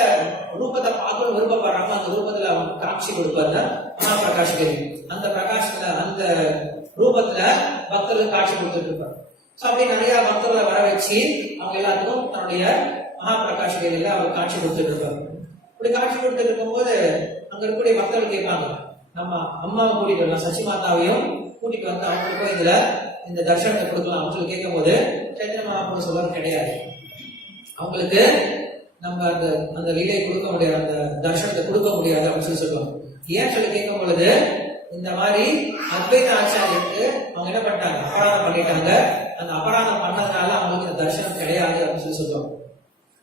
ரூபத்தை பார்க்கணும் விருப்பப்படுறாங்களோ அந்த ரூபத்துல அவங்க காட்சி கொடுப்பாரு மகாபிரகாச லீலை. அந்த பிரகாசத்துல அந்த ரூபத்துல பக்தர்களுக்கு காட்சி கொடுத்துட்டு இருப்பாரு. அப்படி நிறைய பக்தர்களை வர வச்சு அவங்க எல்லாத்துக்கும் தன்னுடைய மகாபிரகாச லீலையில அவர் காட்சி கொடுத்துட்டு இருப்பாரு. இப்படி காட்சி கொடுத்துட்டு இருக்கும்போது அங்க இருக்கக்கூடிய பக்தர்கள் கேட்பாங்க, நம்ம அம்மாவை கூட்டிட்டு வரலாம், சச்சி மாதாவையும் கூட்டிட்டு வந்து அவங்களுக்கும் இதுல இந்த தர்சனத்தை கொடுக்கலாம் அப்படின்னு சொல்லி கேட்கும் போது சைத்தன்ய மகாபிரபு சொல்றது கிடையாது. அவங்களுக்கு நம்ம அந்த அந்த லீலை கொடுக்க முடியாது, அந்த தர்சனத்தை கொடுக்க முடியாது அப்படின்னு சொல்லி சொல்லுவாங்க. ஏன் சொல்லி கேட்கும் பொழுது, இந்த மாதிரி அத்வைத ஆச்சாரியருக்கு அவங்க என்ன பண்ணிட்டாங்க, அபராதம் பண்ணிட்டாங்க. அந்த அபராதம் பண்ணதுனால அவங்களுக்கு இந்த தர்சனம் கிடையாது அப்படின்னு சொல்லி சொல்லுவாங்க.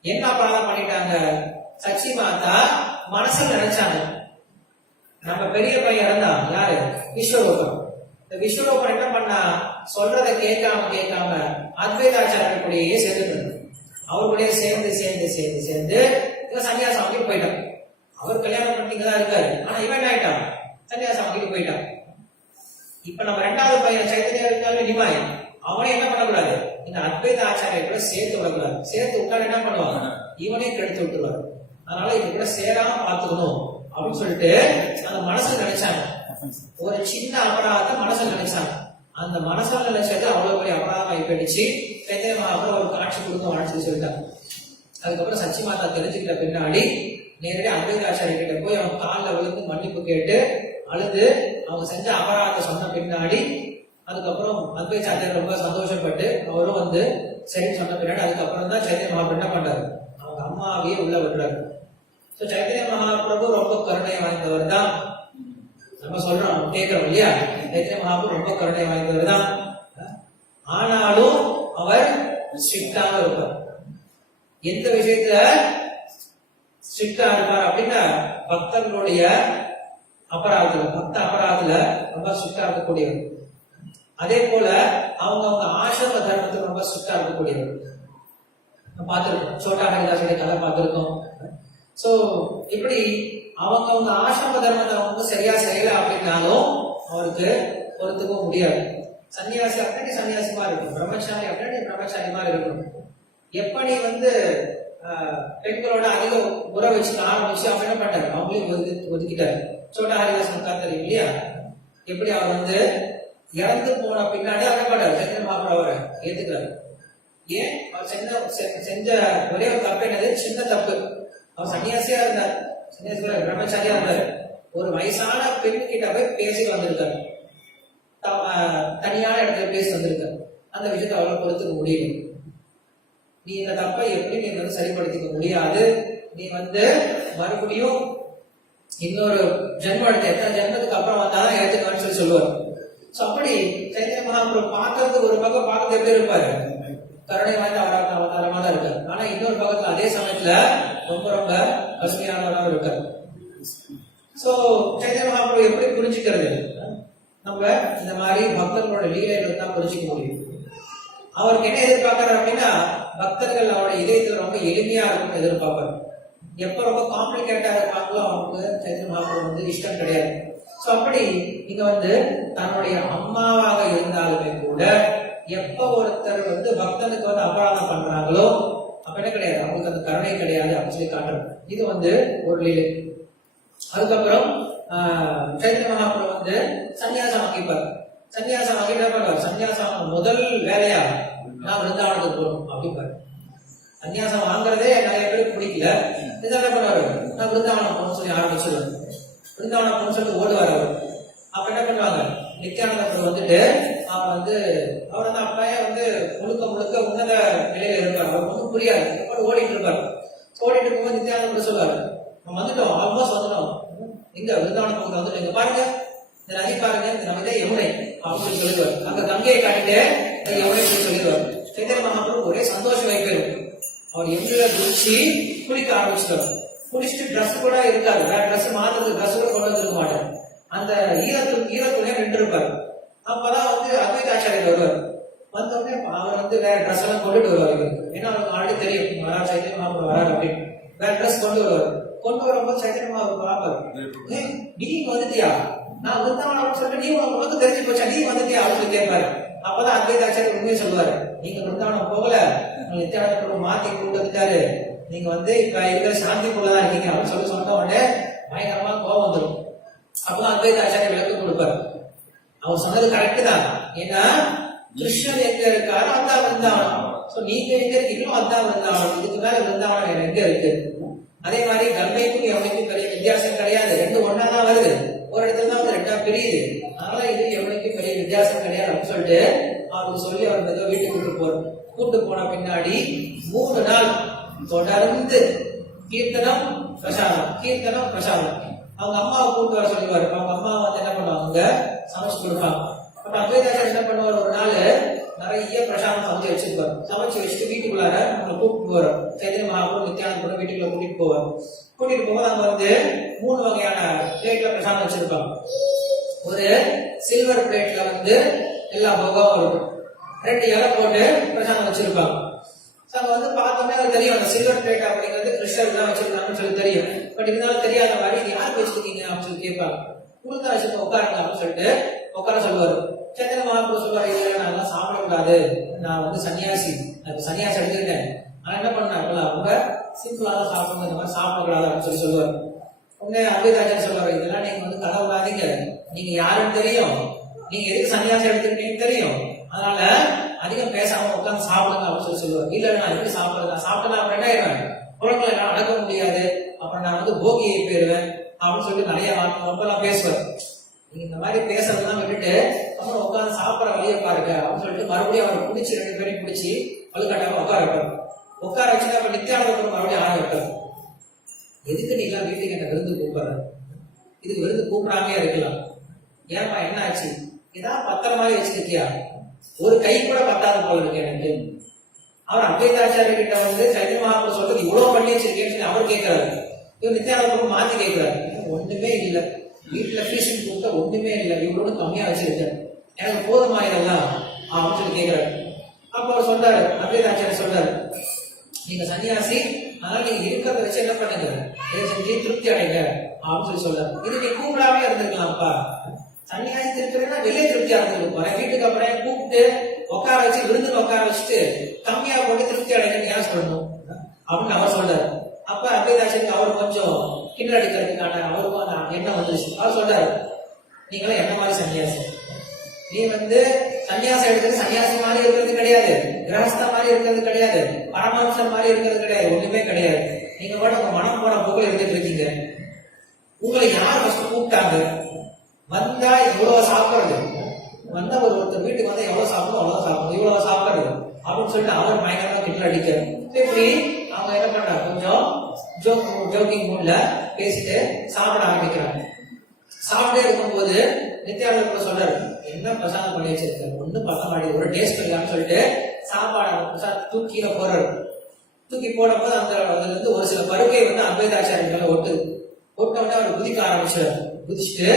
என்ன அபராதம் பண்ணிட்டாங்க? சச்சி மாதா மனசுல நினைச்சாங்க, நம்ம பெரிய பையன் இறந்தான், யாரு? விஸ்வரூபம். இந்த விஸ்வரூபம் என்ன பண்ணா, சொல்றதை கேட்காம அத்வைதாச்சாரிய கூடயே சேர்ந்து அவருடைய சேர்ந்து சேர்ந்து சேர்ந்து சேர்ந்து இவன் சன்னியாசம் வாங்கிட்டு போயிட்டான். அவர் கல்யாணம் பண்ணிட்டுதான் இருக்காரு, ஆனா இவன் ஆயிட்டான், சன்னியாசம் வாங்கிட்டு போயிட்டான். இப்ப நம்ம ரெண்டாவது பையன் சைத்தன்யா இருந்தாலும் நிமாய், அவனே என்ன பண்ணக்கூடாது, இந்த அத்வைத ஆச்சாரிய கூட சேர்த்து விடக்கூடாது. சேர்த்து விட்டாலும் என்ன பண்ணுவாங்க, இவனே கெடுத்து விட்டுருவாரு. அதனால இது கூட சேராம பாத்துக்கணும் அப்படின்னு சொல்லிட்டு அந்த மனசுல நினைச்சாங்க. ஒரு சின்ன அபராதம் மனசுல நினைச்சாங்க. அந்த மனசால நினைச்சது அவ்வளவு பெரிய அபராதம் போயிடுச்சு. சைத்தன்ய மகாபிரபு ஒரு காட்சி கொடுக்க வாழ்த்து சொல்லிட்டாங்க. அதுக்கப்புறம் சச்சி மாதா தெரிஞ்சுக்கிட்ட பின்னாடி நேரடியாக அத்வைத ஆச்சாரிய கிட்ட போய் அவங்க காலில் விழுந்து மன்னிப்பு கேட்டு அழுது அவங்க செஞ்ச அபராதத்தை சொன்ன பின்னாடி அதுக்கப்புறம் அத்வைத ஆச்சாரியர் ரொம்ப சந்தோஷப்பட்டு அவரும் வந்து சரி சொன்ன பின்னாடி அதுக்கப்புறம் தான் சைத்தன்ய மகாபிரபு என்ன பண்றாரு, அவங்க அம்மாவையே உள்ள விடுறாரு. சைத்தன்ய மகாபிரபு ரொம்ப கருணை வாய்ந்தவர் தான் நம்ம சொல்றோம், கேட்கிறோம் இல்லையா. சைத்தன்ய மகாபிரபு ரொம்ப கருணை வாய்ந்தவர் தான், ஆனாலும் அவர் ஸ்ட்ரிக்டாக இருப்பார். எந்த விஷயத்துல ஸ்ட்ரிக்டா இருப்பார் அப்படின்னா, பக்தர்களுடைய அபராதத்துல, பக்த அபராதத்துல ரொம்ப ஸ்ட்ரிக்டா இருக்கக்கூடியவர். அதே போல அவங்க ஆசிரம தர்மத்துக்கு ரொம்ப ஸ்ட்ரிக்டா இருக்கக்கூடியவர். பார்த்திருக்கோம், சோட்டா ஹரிதாசுடைய கதை பார்த்திருக்கோம். சோ இப்படி அவங்க ஆசிரம தர்மத்தை அவங்க சரியா செய்யல அப்படின்னாலும் அவருக்கு பொறுத்துக்க முடியாது. சன்னியாசி அப்படி சன்னியாசிமா இருக்கும், பிரம்மச்சாரி அப்படி பிரம்மச்சாரிமா இருக்கும். எப்ப நீ வந்து பெண்களோட அதிக உறவு வச்சுக்க ஆரம்பிச்சு அவங்க என்ன பண்ணாரு, அவங்களையும் ஒதுக்கிட்டாரு. சோட்டா ஹரிதாசன் கதை தெரியும் இல்லையா, எப்படி அவர் வந்து இறந்து போன பின்னாடி என்ன பண்ணாரு, சைத்தன்ய மகாபிரபு அவரை ஏத்துக்கிறாரு. ஏன்? அவர் செஞ்ச ஒரே ஒரு தப்பு என்னது, சின்ன தப்பு. அவர் சன்னியாசியா இருந்தார், சன்னியாசியா பிரம்மச்சாரியா இருந்தார். ஒரு வயசான பெண் கிட்ட போய் பேசி வந்திருக்காரு, தனியான இடத்துல பேசி வந்திருக்காரு. அந்த விஷயத்தை அவ்வளவு பொறுத்துக்க முடியும். நீ இந்த தப்பை எப்படி நீ வந்து சரிப்படுத்திக்க முடியாது, நீ வந்து மறுபடியும் இன்னொரு ஜென்மம் எடுத்து எத்தனை ஜென்மத்துக்கு அப்புறம் வந்தாதான் ஏற்றுக்கான்னு சொல்லி சொல்லுவார். அப்படி சைத்தன்ய மகாபிரபு பார்க்கறதுக்கு ஒரு பக்கம் பார்க்கறது எப்படி இருப்பாரு, கருணை வாய்ந்த அவதாரமா தான் இருக்காரு. ஆனா இன்னொரு பக்கத்துல அதே சமயத்துல ரொம்ப ரொம்ப பசுமையானவராக இருக்காரு. சோ சைத்தன்ய மகாபிரபு எப்படி புரிஞ்சுக்கிறது, நம்ம இந்த மாதிரி பக்தர்களோட லீலைகள் தான் புரிஞ்சுக்க முடியும். அவருக்கு என்ன எதிர்பார்க்கிறார் அப்படின்னா, பக்தர்கள் அவருடைய இதயத்துல ரொம்ப எளிமையா இருக்கும் எதிர்பார்ப்பாரு. எப்ப ரொம்ப காம்ப்ளிகேட்டா இருப்பாங்களோ அவங்களுக்கு சைத்தன்ய மகாபிரபு வந்து இஷ்டம் கிடையாது. சோ அப்படி நீங்க வந்து தன்னுடைய அம்மாவாக இருந்தாலுமே கூட எப்ப ஒருத்தர் வந்து பக்தனுக்கு வந்து அபராதம் பண்றாங்களோ அப்ப என்ன கிடையாது, அவங்களுக்கு அந்த கருணை கிடையாது அப்படின்னு சொல்லி காட்டுறது. இது வந்து ஒரு லீலை. அதுக்கப்புறம் சைத்தன்ய மகாபிரபு வந்து சன்னியாசம் வாங்கிப்பார். சன்னியாசம் வாங்கி என்ன பண்ணுவார், சன்னியாசம் முதல் வேலையா நான் விருந்தாவனத்துக்கு போகணும் அப்படிப்பாரு. சன்னியாசம் வாங்குறதே நிறைய பேருக்கு பிடிக்கல. என்ன பண்ணுவாரு, நான் விருந்தாவனம் போகணும்னு சொல்லி ஆரம்பிச்சிருவாரு. விருந்தாவனம் போகணும்னு சொல்லிட்டு ஓடுவார் அவர். அப்ப என்ன பண்ணுவாங்க, நித்யானந்த பிரபு வந்துட்டு அவர் வந்து அப்பயே வந்து முழுக்க முழுக்க உன்னத நிலையில இருக்காரு. அவர் ஒன்றும் புரியாது, ஓடிட்டு இருப்பாரு. ஓடிட்டு இருக்கும்போது நித்யானந்த பிரபு சொல்லுவாரு, நம்ம வந்துட்டோம், ஆல்மோஸ்ட் வந்துட்டோம், எங்க விருந்தாவன பக்கத்துல வந்துட்டோம், இங்க பாருங்க இந்த நதி பாருங்க, இந்த நதி யமுனை அப்படின்னு சொல்லிடுவார். அங்க கங்கையை காட்டிட்டு யமுனை சொல்லிடுவார். சைத்தன்ய மகாபிரபு ஒரே சந்தோஷம் வைப்பாரு. அவர் யமுனையில குளிச்சு குளிக்க ஆரம்பிச்சிட்டார். குளிச்சுட்டு ட்ரெஸ் கூட இருக்காது, வேற ட்ரெஸ் மாத்துறது ட்ரெஸ் கூட கொண்டு வந்துருக்க மாட்டார். அந்த ஈரத்துலயே நின்று இருப்பார். அப்பதான் வந்து அத்வைத ஆச்சாரியர் வருவார். வந்தோடனே அவர் வந்து வேற ட்ரெஸ் எல்லாம் கொண்டுட்டு வருவார். ஏன்னா அவருக்கு ஆல்ரெடி தெரியும் வரா சைத்தன்ய மகாபிரபு வராரு அப்படின்னு. வேற ட்ரெஸ் கொண்டு வருவார். கொண்டு வரும்போது சைத்தன்ய மகாபிரபு பார்ப்பாரு, நீங்க வந்துட்டியா, நான் விருந்தாவனம் அப்படின்னு சொல்லிட்டு நீ உனக்கு தெரிஞ்சு போச்சா, நீ வந்துட்டியா அப்படின்னு கேட்பாரு. அப்பதான் அத்வைத ஆச்சாரியர் உண்மையை சொல்லுவாரு, நீங்க விருந்தாவனம் போகல, நித்யானந்த பிரபு மாத்தி கூட்டு வந்துட்டாரு, நீங்க வந்து இப்ப இருக்கிற சாந்திக்குள்ளதான் இருக்கீங்க அப்படின்னு சொல்லி சொன்ன உடனே பயங்கரமா கோபம் வந்துடும். அப்பதான் அத்வைத ஆச்சாரியர் விளக்கம் கொடுப்பாரு. அவர் சொன்னது கரெக்ட் தான். ஏன்னா கிருஷ்ணன் எங்க இருக்காரோ அதான் விருந்தாவனம். சோ நீங்க எங்க இருக்கீங்களோ அதான் விருந்தாவனம். இதுக்கு மேல விருந்தாவனம் எங்க இருக்கு? அதே மாதிரி கங்கைக்கும் யமுனைக்கும் பெரிய வித்தியாசம் கிடையாது. ரெண்டு ஒன்னா தான் வருது, ஒரு இடத்துல தான் வந்து ரெண்டா பிரியுது. அதனால இது யமுனைக்கும் பெரிய வித்தியாசம் கிடையாது அப்படின்னு சொல்லிட்டு அவருக்கு சொல்லி அவர் மெதுவா வீட்டுக்கு கூட்டு போன பின்னாடி 3 நாள் தொடர்ந்து கீர்த்தனம் பிரசாதம், கீர்த்தனம் பிரசாதம். அவங்க அம்மாவை கூட்டு வர சொல்லுவாரு. அவங்க அம்மா வந்து என்ன பண்ணுவாங்க, சமைச்சு கொடுப்பாங்க. அப்ப அத்வைதாச்சாரியர் என்ன பண்ணுவார், ஒரு நாள் நிறைய பிரசாதம் சமைச்சு வச்சிருப்பாரு. சமைச்சு வச்சுட்டு வீட்டுக்குள்ளார அவங்களை கூப்பிட்டு போவார். சைத்தன்ய மகாபிரபு நித்யானந்த வீட்டுக்குள்ள கூட்டிட்டு போவார். கூட்டிட்டு போகும்போது அங்க வந்து 3 வகையான பிளேட்ல பிரசாதம் வச்சிருப்பாங்க. ஒரு சில்வர் பிளேட்ல வந்து எல்லா போகவும் இருக்கும். 2 இலை போட்டு பிரசாதம் வச்சிருப்பாங்க. அங்க வந்து பார்த்தோமே அது தெரியும், அந்த சில்வர் பிளேட் அப்படிங்கிறது கிருஷ்ணர் தான் வச்சிருக்காங்கன்னு சொல்லி தெரியும். பட் இருந்தாலும் தெரியாத மாதிரி இது யாருக்கு வச்சிருக்கீங்க அப்படின்னு சொல்லி கேட்பாங்க. உங்களுக்கு வச்சிருக்க உட்காருங்க அப்படின்னு சொல்லிட்டு உட்கார சொல்லுவாரு. சைத்தன்ய மகாபிரபு சொல்லுவாரு, இல்ல நான் எல்லாம் சாப்பிடக்கூடாது, நான் வந்து சன்னியாசி, சன்னியாசி எடுத்துக்கிட்டேன், ஆனா என்ன பண்ணாங்க அவங்க சிம்பிளா தான் சாப்பிடுங்க, இந்த மாதிரி சாப்பிடக்கூடாது அப்படின்னு சொல்லுவாரு. உடனே அத்வைதாச்சாரியர் சொல்லுவாரு, இதெல்லாம் நீங்க வந்து கதை விடாதீங்க, நீங்க யாருன்னு தெரியும், நீங்க எதுக்கு சன்னியாசி எடுத்துக்கிட்டீங்கன்னு தெரியும், அதனால அதிகம் பேசாம உட்காந்து சாப்பிடுங்க அப்படின்னு சொல்லுவாரு. இல்ல நான் எப்படி சாப்பிடுறேன், சாப்பிட்டா அப்புறம் என்ன ஆயிடுவேன், குழந்தைகளை நான் அடக்க முடியாது, அப்புறம் நான் வந்து போகியை போயிருவேன் அப்படின்னு சொல்லிட்டு நிறைய ரொம்பலாம் பேசுவார். நீங்க இந்த மாதிரி பேசுறதெல்லாம் விட்டுட்டு அப்புறம் உட்காந்து சாப்பிட்ற வழியை பாருங்க அப்படின்னு சொல்லிட்டு மறுபடியும் அவரை பிடிச்சி 2 பேரையும் பிடிச்சி வலுக்கட்டாம உட்கார வைப்பார். உட்கார வச்சுன்னா அப்ப நித்யானந்த மறுபடியும் ஆர வைப்பார். எதுக்கு நீங்க வீட்டுக்கு என்ன விருந்து கூப்பிடுற, இதுக்கு விருந்து கூப்பிடாமே இருக்கலாம், ஏன்பா என்ன ஆச்சு, ஏதாவது பத்திர மாதிரி வச்சிருக்கியா, ஒரு கை கூட பத்தாது போல இருக்கு எனக்கு. அவர் அத்வைதாச்சாரிய கிட்ட வந்து சைத்தன்ய மகாபிரபு சொல்றது இவ்வளவு பண்ணி வச்சிருக்கேன்னு அவர் கேட்கிறாரு. இவர் நித்யானந்த மாத்தி கேட்கிறாரு, ஒண்ணுமே இல்லை, வீட்டுல ஃபீஸுக்கு கொடுத்தா ஒண்ணுமே இல்லை, இவ்வளவு கம்மியா வச்சிருக்கேன், எனக்கு போதுமா இதெல்லாம் அப்படின்னு சொல்லி கேட்கிறாரு. அப்ப அவர் சொல்றாரு, அத்வைதாச்சாரியர் சொல்றாரு, நீங்க சன்னியாசி, அதனால நீங்க இருக்கிறத வச்சு என்ன பண்ணுங்க, இதை செஞ்சு திருப்தி அடைங்க அப்படின்னு சொல்றாரு. இது நீ கூப்பிடாமே இருந்திருக்கலாம்ப்பா, சன்னியாசி திருப்தினா வெளியே திருப்தியா இருந்துட்டு போறேன், வீட்டுக்கு அப்புறம் கூப்பிட்டு உட்கார வச்சு விருந்துக்கு உட்கார வச்சுட்டு கம்மியா போட்டு திருப்தி அடைங்கன்னு ஏன் சொல்லணும் அப்படின்னு அவர் சொல்றாரு. அப்ப அத்வைதாச்சாரியர் அவர் கொஞ்சம் கிண்டல் அடிக்கிறதுக்கான அவருக்கும் அந்த எண்ணம் வந்துருச்சு. அவர் சொல்றாரு, நீங்களும் என்ன மாதிரி சன்னியாசி, நீ வந்து சன்னியாசம் எடுக்கிறது சன்னியாசி மாதிரி இருக்கிறது கிடையாது, கிரகஸ்தா மாதிரி இருக்கிறது கிடையாது, பரமஹம்சர் மாதிரி இருக்கிறது கிடையாது, ஒண்ணுமே கிடையாது. நீங்க கூட உங்க மனம் போன போக்குல இருந்துட்டு இருக்கீங்க. உங்களை யார் ஃபர்ஸ்ட் கூப்பிட்டாங்க, வந்தா எவ்வளவு சாப்பிடுறது, வந்தா ஒருத்தர் வீட்டுக்கு வந்தா எவ்வளவு சாப்பிடும் அவ்வளவு சாப்பிடும், இவ்வளவு சாப்பிடுறது அப்படின்னு சொல்லிட்டு அவர் பயங்கரமா கிண்டல் அடிக்க. இப்படி அவங்க என்ன பண்றாங்க, கொஞ்சம் ஜோக்கிங் மூட்ல பேசிட்டு சாப்பிட ஆரம்பிக்கிறாங்க. சாப்பிட்டே இருக்கும்போது நித்யானந்த சொல்றாரு, என்ன பிரசாதம் பண்ணி வச்சிருக்காரு, ஒண்ணும் பண்ண மாட்டேங்குது, ஒரு டேஸ்ட் பண்ணலாம்னு சொல்லிட்டு சாப்பாடு தூக்கில போறாரு. தூக்கி போடும் போது அந்த அதுல இருந்து ஒரு சில பருக்கை வந்து அத்வைதாச்சாரியர்களை ஒட்டுது. ஒட்டவுடனே அவர் குதிக்க ஆரம்பிச்சாரு. குதிச்சுட்டு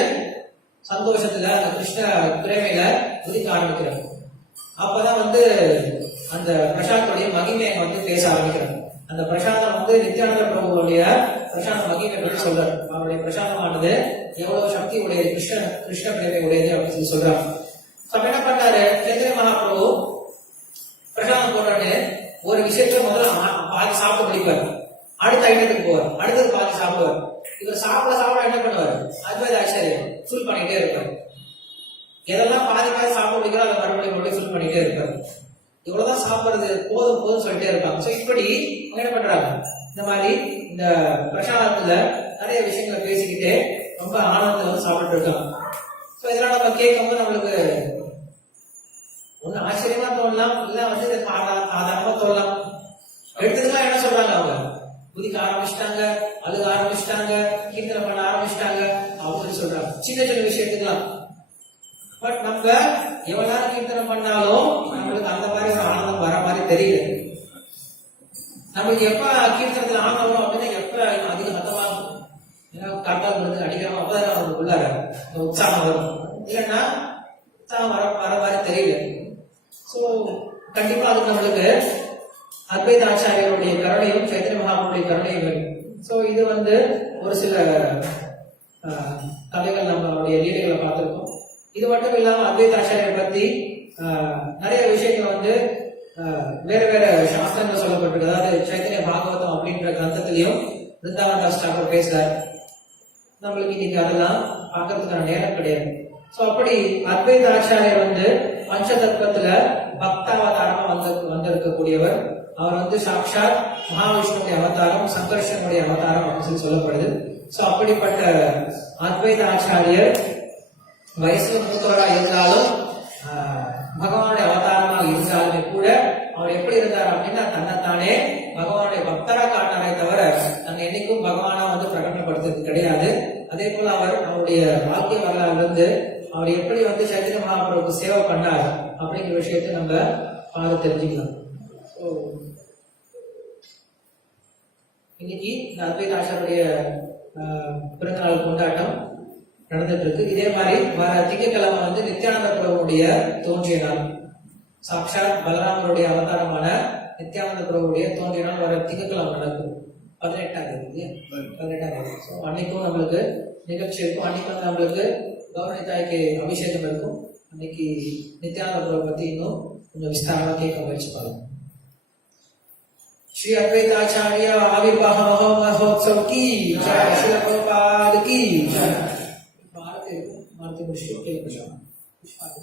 சந்தோஷத்துல அந்த கிருஷ்ண பிரேமையில குதிக்க ஆரம்பிக்கிறார். அப்பதான் வந்து அந்த பிரசாதத்துடைய மகிமையை வந்து பேச ஆரம்பிக்கிறார். அந்த பிரசாதம் வந்து நித்யானந்த பிரபுடைய பிரசாத மகிமை பற்றி சொல்றாரு. அவருடைய பிரசாதமானது எவ்வளவு சக்தி உடையது, கிருஷ்ண பிரேமை உடையது அப்படின்னு சொல்லி சொல்றாரு. அப்ப என்ன பண்ணாரு, சைத்தன்ய மகாபிரபு அடுத்த ஐட்டத்துக்கு போவார், அடுத்தது பாதி சாப்பிடுவார். இவர் சாப்பிட என்ன பண்ணுவார், அத்வைத ஆச்சாரியர் ஃபுல் பண்ணிட்டே இருப்பார். எதெல்லாம் பாதி சாப்பிட முடிக்கிறோ அதை மறுபடியும் ஃபுல் பண்ணிட்டே இருப்பார். இவ்வளவுதான் சாப்பிடுறது, போதும் சொல்லிட்டே இருப்பாங்க. ஸோ இப்படி அவங்க என்ன பண்றாங்க, இந்த மாதிரி இந்த பிரசாதத்துல நிறைய விஷயங்களை பேசிக்கிட்டே ரொம்ப ஆனந்தத்தை வந்து சாப்பிட்டு இருக்காங்க. ஸோ இதெல்லாம் நம்ம கேட்கும்போது நம்மளுக்கு ஒண்ணு ஆச்சரியமா தோணலாம், இல்ல வந்து சாதாரணமா தோணலாம். எடுத்ததுலாம் என்ன சொல்றாங்க, அவங்க குதிக்க ஆரம்பிச்சிட்டாங்க, அழுக ஆரம்பிச்சிட்டாங்க, கீர்த்தனை பண்ண ஆரம்பிச்சிட்டாங்க அப்படின்னு சொல்றாங்க. சின்ன சின்ன விஷயத்துக்குலாம். பட் நம்ம எவ்வளவு நேரம் கீர்த்தனை பண்ணாலும் நம்மளுக்கு அந்த மாதிரி ஒரு ஆனந்தம் வர மாதிரி தெரியல. நம்மளுக்கு எப்ப கீர்த்தனத்துல ஆனந்தம் வரும் அப்படின்னா எப்ப அதிக மத்தமாகும், ஏன்னா காட்டால் வந்து அடிக்கிறோம், அப்பதான் அவங்களுக்கு உள்ளார உற்சாகம் வரும். இல்லைன்னா உற்சாகம் வர மாதிரி தெரியல. ஸோ கண்டிப்பா அது நம்மளுக்கு அத்வைத ஆச்சாரியருடைய கருணையும் சைத்தன்ய மகாபுருடைய கருணையும் வேணும். ஸோ இது வந்து ஒரு சில கதைகள் நம்மளுடைய லீலைகளை பார்த்திருக்கோம். இது மட்டும் இல்லாம அத்வைத ஆச்சாரியரை பத்தி நிறைய விஷயங்கள் வந்து வேற வேற சாஸ்திரங்கள் சொல்லப்பட்டிருக்கு. அதாவது சைத்தன்ய பாகவதம் அப்படின்ற கிரந்தத்திலையும் பிருந்தாவன் தாஸ் டாக்கூர் பேசுறார். நம்மளுக்கு இன்னைக்கு அதெல்லாம் பார்க்கறதுக்கான நேரம் கிடையாது. ஸோ அப்படி அத்வைத ஆச்சாரியர் வந்து பஞ்சதத்துவத்துல பக்தாவதாரமா வந்திருக்கக்கூடியவர். அவர் வந்து சாட்சாத் மகாவிஷ்ணுடைய அவதாரம், சங்கர்ஷனுடைய அவதாரம் அப்படின்னு சொல்லப்படுது. ஸோ அப்படிப்பட்ட அத்வைத ஆச்சாரியர் வயசுல மூத்தவரா இருந்தாலும் பகவானுடைய அவதாரமாக இருந்தாலுமே கூட அவர் எப்படி இருந்தார் அப்படின்னா தன்னைத்தானே பகவானுடைய பக்தரா காட்டினாரே தவிர தன்னை என்னைக்கும் பகவானா வந்து பிரகடனப்படுத்துறது கிடையாது. அதே போல அவருடைய வாழ்க்கை வரலாறுல இருந்து அவர் எப்படி வந்து சைத்தன்ய மகாபிரபுக்கு சேவை பண்ணார் அப்படிங்கிற விஷயத்தை நம்ம பார்த்து தெரிஞ்சுக்கலாம். ஸோ இன்னைக்கு இந்த அத்வைத ஆச்சாரியருடைய பிறந்தநாள் கொண்டாட்டம் நடந்துட்டு இருக்கு. இதே மாதிரி வர திங்கட்கிழமை வந்து நித்யானந்த பிரபுடைய தோன்றிய நாள், சாட்சாத் பலராமருடைய அவதாரமான நித்யானந்த பிரபுடைய தோன்றிய நாள் வர திங்கட்கிழமை நடக்கும். 18ஆம் தேதி. ஸோ அன்னைக்கும் நம்மளுக்கு நிகழ்ச்சி இருக்கும். அன்னைக்கு வந்து நம்மளுக்கு கௌரவ தாய்க்கு அபிஷேகம் இருக்கும். அன்னைக்கு நித்யானந்த பிரபு பத்தி இன்னும் கொஞ்சம் விஸ்தாரமா கேட்க முயற்சி பண்ணலாம். श्री अद्वैताचार्य आविर्भाव महोत्सव की जय, श्री प्रभुपाद की जय. भारत पुरुषों के पुष्पादि